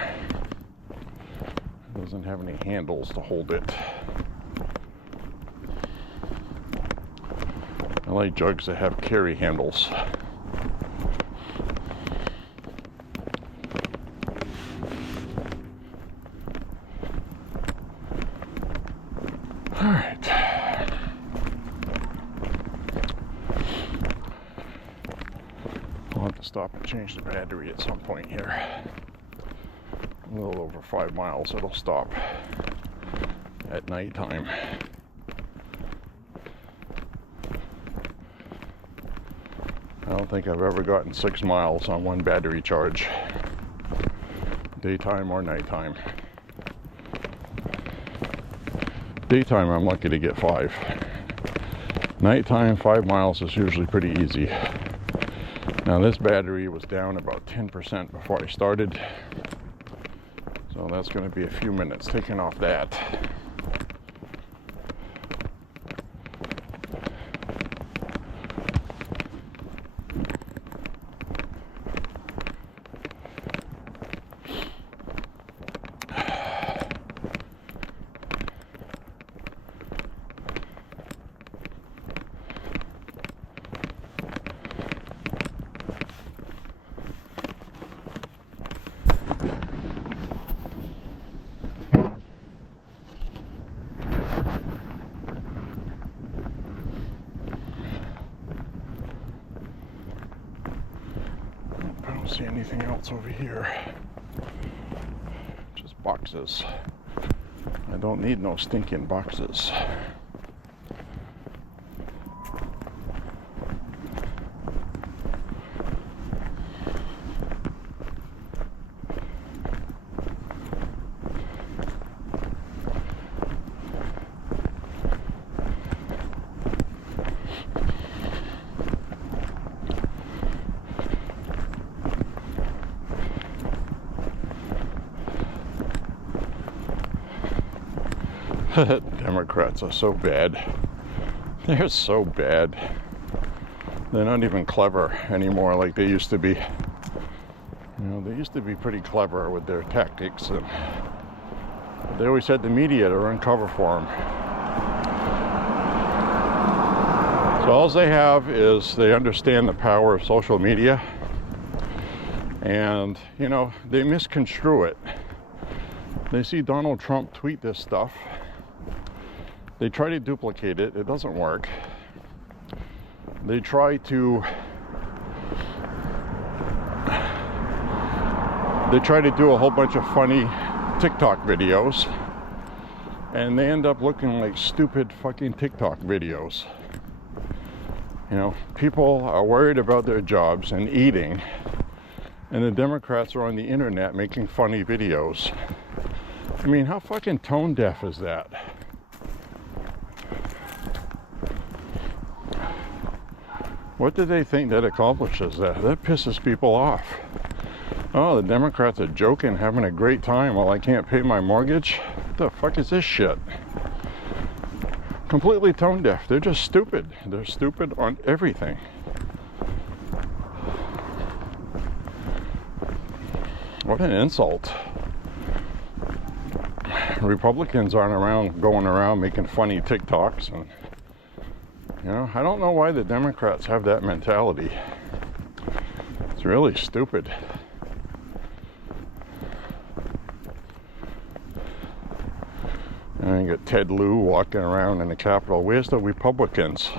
It doesn't have any handles to hold it. I like jugs that have carry handles. Alright. I'll have to stop and change the battery at some point here. A little over 5 miles, it'll stop at nighttime. I don't think I've ever gotten 6 miles on one battery charge, daytime or nighttime. Daytime, I'm lucky to get 5. Nighttime, 5 miles is usually pretty easy. Now this battery was down about 10% before I started, so that's going to be a few minutes taking off that. See anything else over here? Just boxes. I don't need no stinking boxes. Democrats are so bad. They're so bad. They're not even clever anymore like they used to be. You know, they used to be pretty clever with their tactics, and they always had the media to run cover for them. So all they have is they understand the power of social media, and you know, they misconstrue it. They see Donald Trump tweet this stuff. They try to duplicate it. It doesn't work. They try to do a whole bunch of funny TikTok videos, and they end up looking like stupid fucking TikTok videos. You know, people are worried about their jobs and eating, and the Democrats are on the internet making funny videos. I mean, how fucking tone deaf is that? What do they think that accomplishes that? That pisses people off. Oh, the Democrats are joking, having a great time while I can't pay my mortgage? What the fuck is this shit? Completely tone deaf. They're just stupid. They're stupid on everything. What an insult. Republicans aren't going around making funny TikToks, and you know, I don't know why the Democrats have that mentality. It's really stupid. And you got Ted Lieu walking around in the Capitol. Where's the Republicans?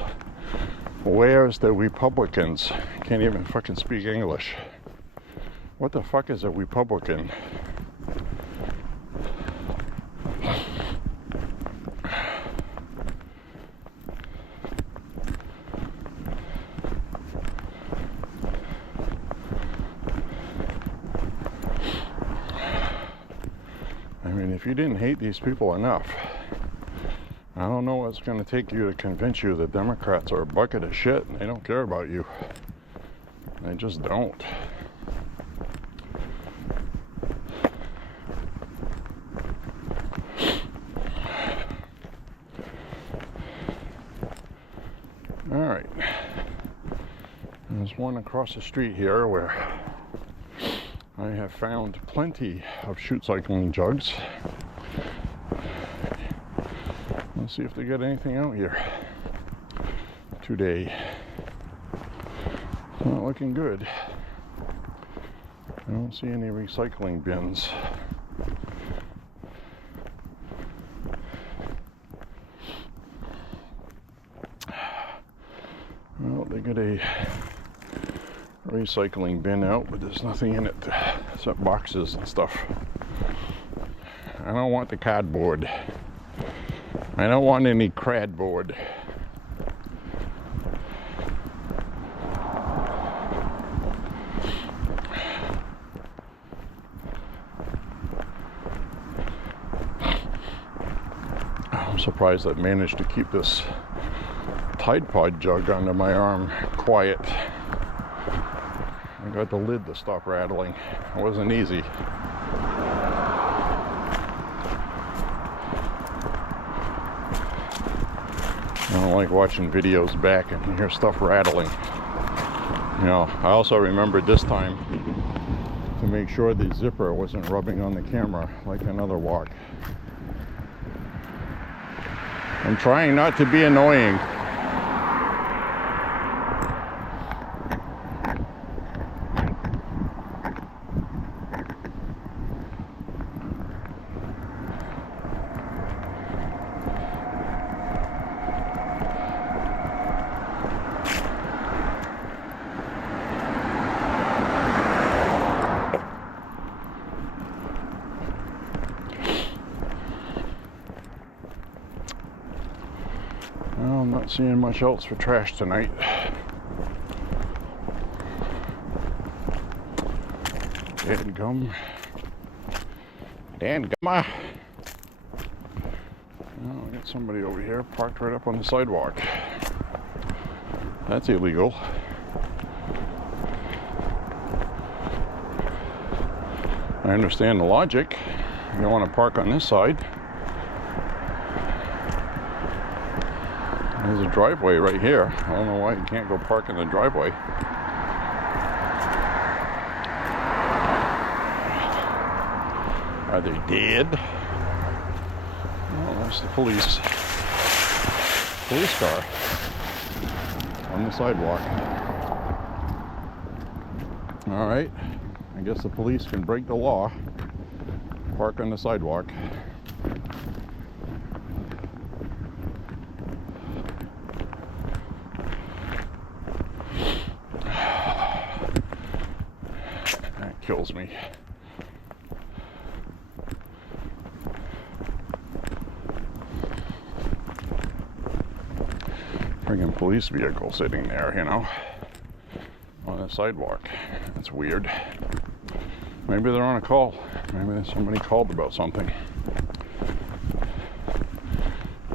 Where's the Republicans? Can't even fucking speak English. What the fuck is a Republican? I mean, if you didn't hate these people enough, I don't know what's going to take you to convince you that Democrats are a bucket of shit and they don't care about you. They just don't. All right. There's one across the street here where I have found plenty of shoot cycling jugs. Let's see if they got anything out here today. It's not looking good. I don't see any recycling bins. Well, they got a recycling bin out, but there's nothing in it except boxes and stuff. I don't want the cardboard. I don't want any cradboard. I'm surprised I've managed to keep this Tide Pod jug under my arm quiet. I got the lid to stop rattling. It wasn't easy. I don't like watching videos back and hear stuff rattling. You know, I also remembered this time to make sure the zipper wasn't rubbing on the camera like another walk. I'm trying not to be annoying. Well, I'm not seeing much else for trash tonight. Dadgum. Dadgum. Oh, I got somebody over here parked right up on the sidewalk. That's illegal. I understand the logic. You don't want to park on this side. There's a driveway right here. I don't know why you can't go park in the driveway. Are they dead? Oh, there's the police car on the sidewalk. All right, I guess the police can break the law, park on the sidewalk. That kills me. friggin' police vehicle sitting there, you know, on the sidewalk. That's weird. Maybe they're on a call. Maybe somebody called about something.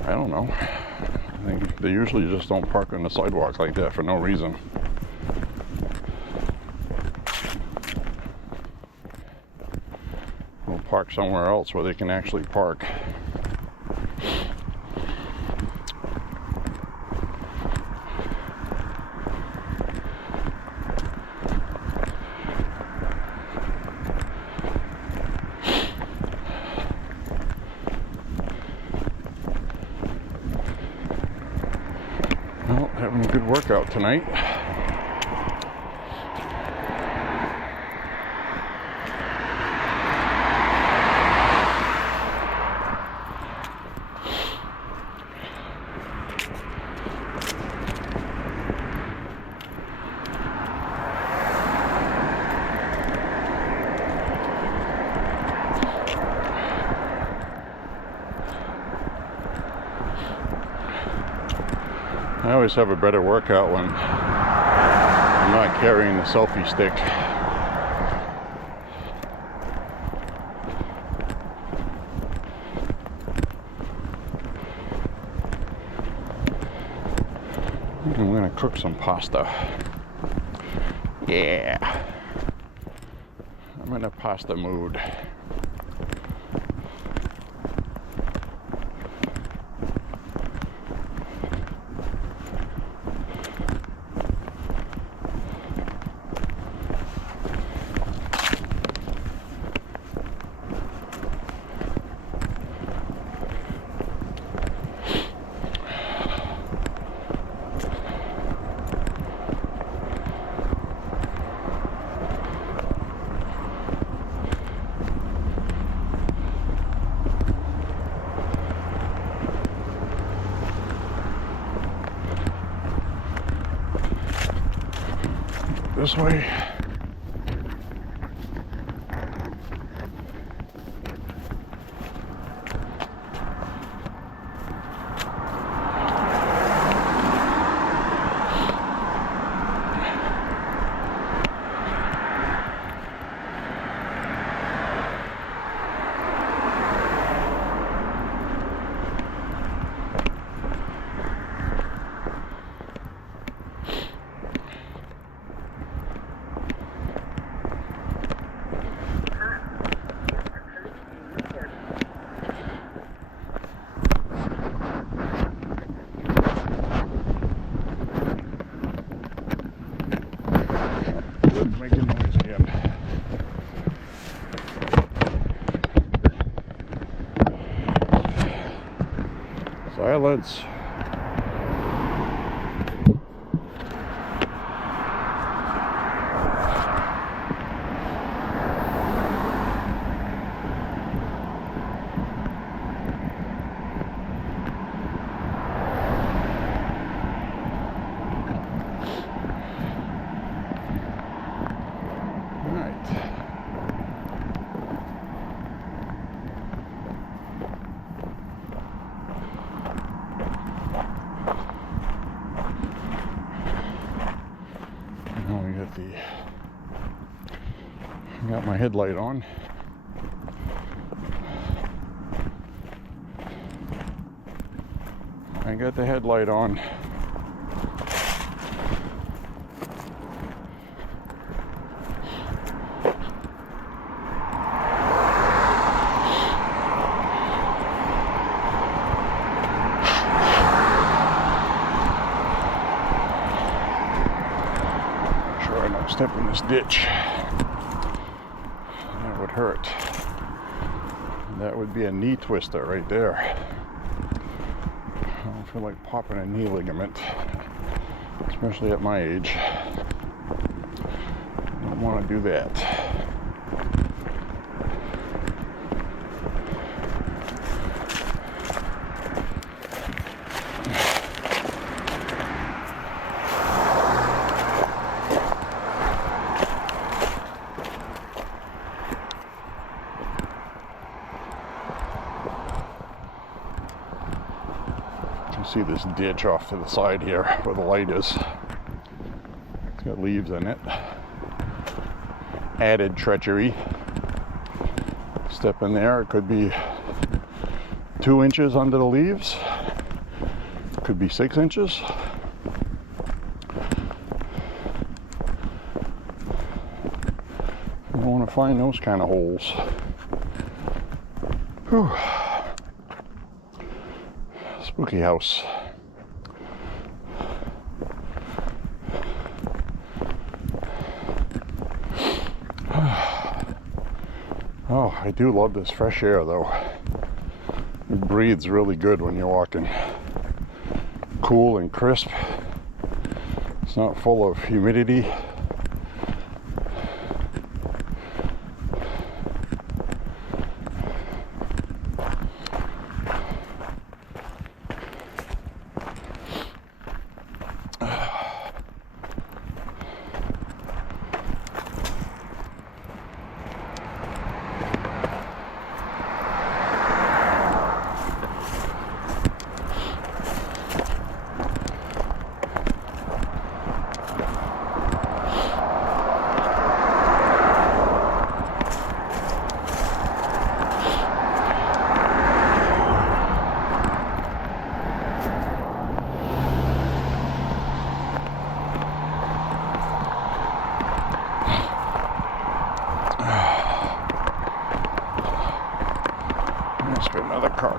I don't know. I think they usually just don't park on the sidewalk like that for no reason. They'll park somewhere else where they can actually park. Well, having a good workout tonight. I always have a better workout when I'm not carrying the selfie stick. I'm gonna cook some pasta. Yeah. I'm in a pasta mood. This way. Making noise again. Silence. Got my headlight on. I got the headlight on. Sure I don't step in this ditch. Would hurt. That would be a knee twister right there. I don't feel like popping a knee ligament, especially at my age. Don't want to do that. You see this ditch off to the side here where the light is. It's got leaves in it. Added treachery. Step in there, it could be 2 inches under the leaves. Could be 6 inches. You want to find those kind of holes. Whew. Spooky house. Oh, I do love this fresh air though. It breathes really good when you're walking. Cool and crisp. It's not full of humidity.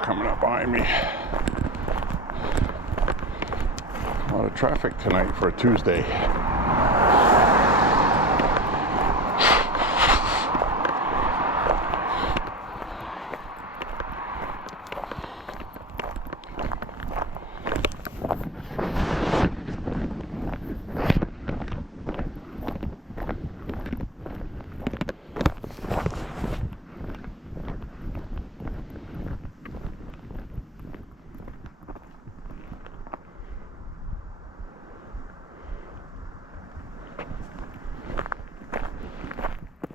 Coming up behind me. A lot of traffic tonight for a Tuesday.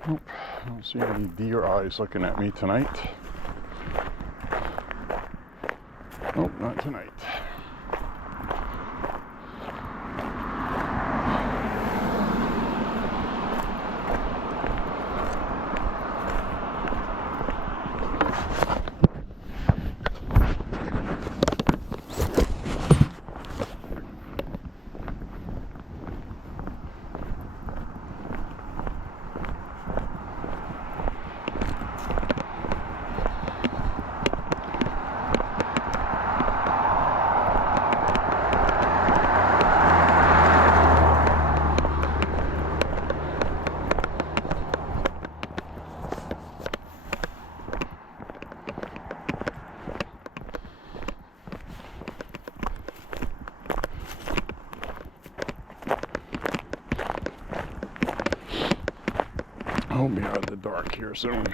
Nope, I don't see any deer eyes looking at me tonight. Nope, not tonight. I'll be out of the dark here soon.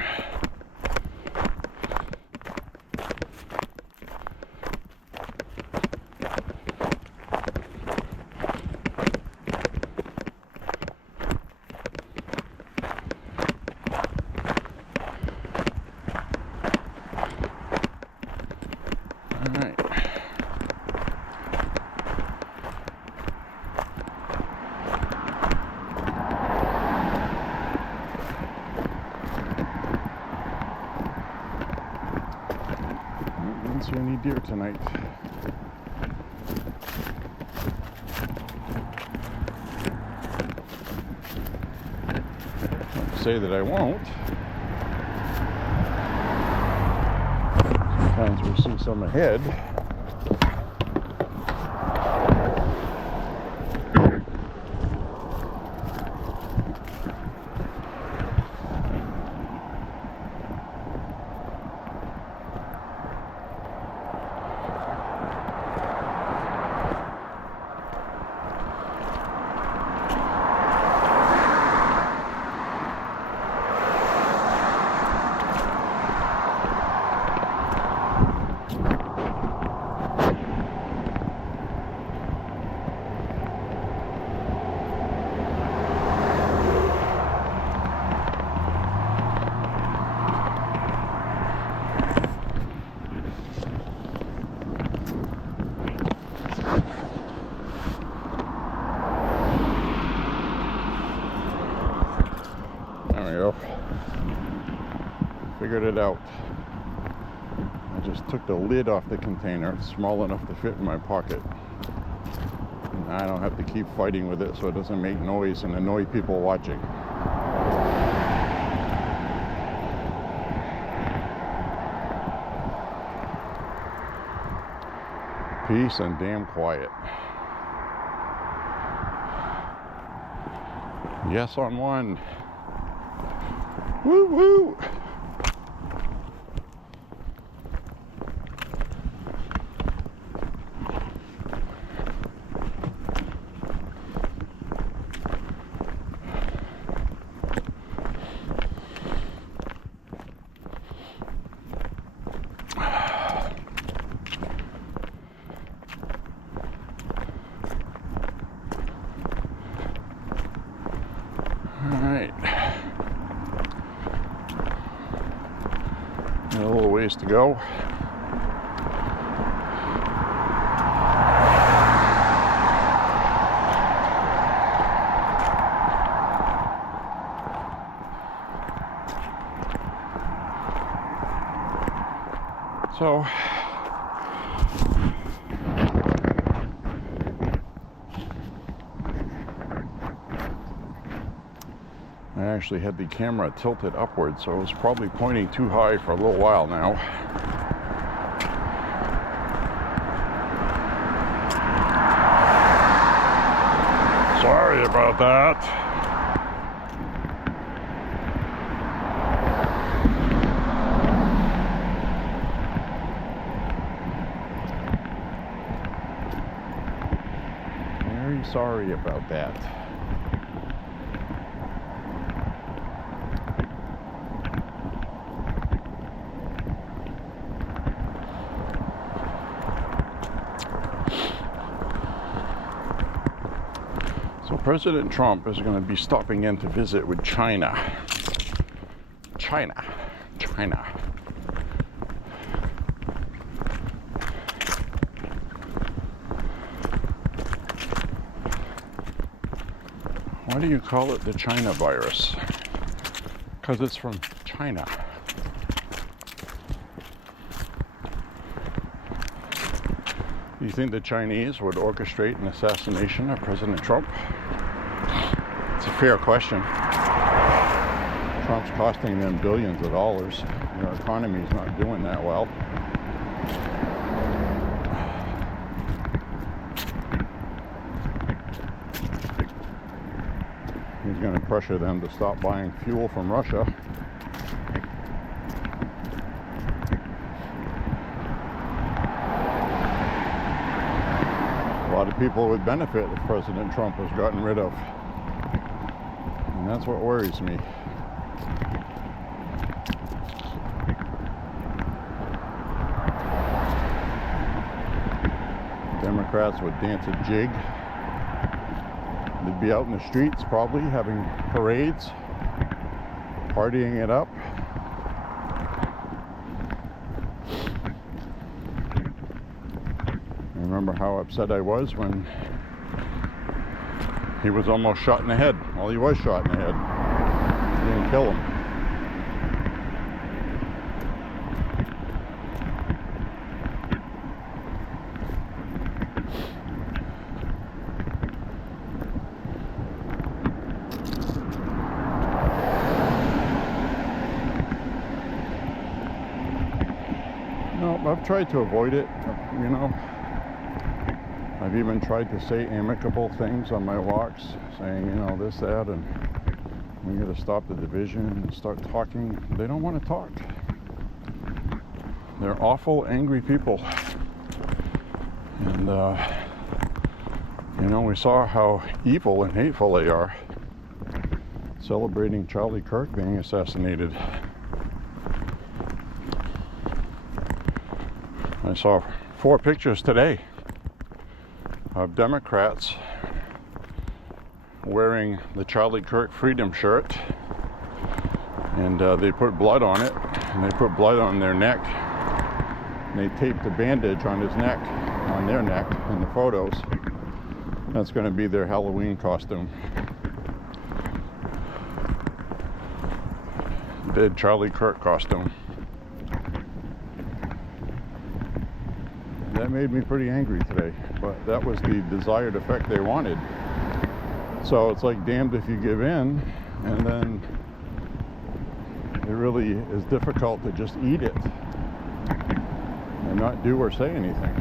See any deer tonight. Not to say that I won't. Sometimes we'll see some ahead. figured it out. I just took the lid off the container. It's small enough to fit in my pocket. And I don't have to keep fighting with it so it doesn't make noise and annoy people watching. Peace and damn quiet. Yes on one. Woo woo! A little ways to go. So I actually had the camera tilted upward, so it was probably pointing too high for a little while now. Sorry about that. Very sorry about that. President Trump is going to be stopping in to visit with China. China. Why do you call it the China virus? Because it's from China. Do you think the Chinese would orchestrate an assassination of President Trump? It's a fair question. Trump's costing them billions of dollars. Their economy's not doing that well. He's going to pressure them to stop buying fuel from Russia. A lot of people would benefit if President Trump was gotten rid of. And that's what worries me. Democrats would dance a jig. They'd be out in the streets probably having parades, partying it up. I remember how upset I was when he was almost shot in the head. Well, he was shot in the head. He didn't kill him. No, I've tried to avoid it, you know. I've even tried to say amicable things on my walks, saying, you know, this, that, and we got to stop the division and start talking. They don't want to talk. They're awful, angry people. And, you know, we saw how evil and hateful they are, celebrating Charlie Kirk being assassinated. I saw 4 pictures today of Democrats wearing the Charlie Kirk Freedom shirt, and they put blood on it, and they put blood on their neck, and they taped a bandage on his neck, on their neck in the photos. That's going to be their Halloween costume. Dead Charlie Kirk costume. that made me pretty angry today, but that was the desired effect they wanted. So it's like damned if you give in, and then it really is difficult to just eat it and not do or say anything.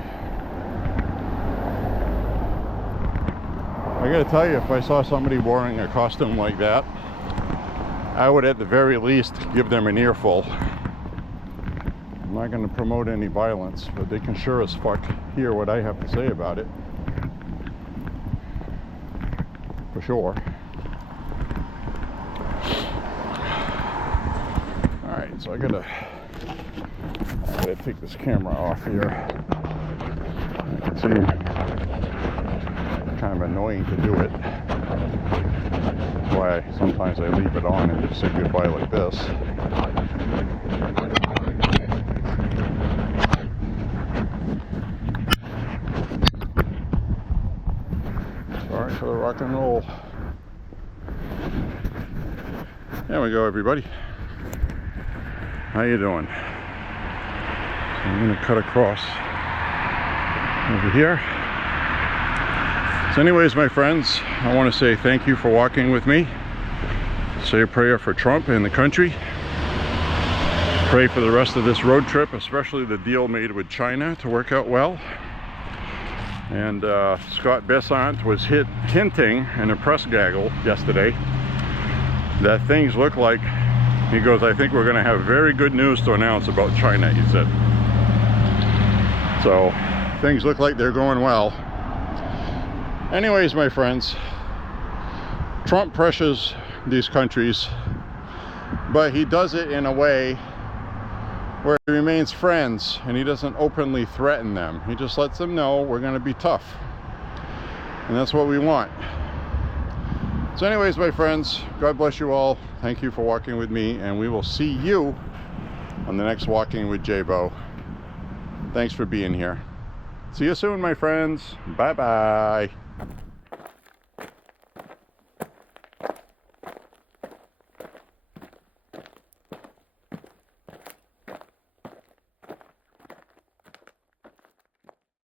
I gotta tell you, if I saw somebody wearing a costume like that, I would at the very least give them an earful. I'm not going to promote any violence, but they can sure as fuck hear what I have to say about it. For sure. Alright, so I gotta take this camera off here. You can see it's kind of annoying to do it. That's why sometimes I leave it on and just say goodbye like this. Sorry for the rock and roll. There we go, everybody. How you doing? So I'm going to cut across over here. So anyways, my friends, I want to say thank you for walking with me. Say a prayer for Trump and the country. Pray for the rest of this road trip, especially the deal made with China, to work out well. And Scott Bessant was hinting in a press gaggle yesterday that things look like, he goes, I think we're going to have very good news to announce about China, he said. So things look like they're going well. Anyways, my friends, Trump pressures these countries, but he does it in a way where he remains friends and he doesn't openly threaten them. He just lets them know we're going to be tough. And that's what we want. So anyways, my friends, God bless you all. Thank you for walking with me, and we will see you on the next Walking with J.Beau. Thanks for being here. See you soon, my friends. Bye-bye.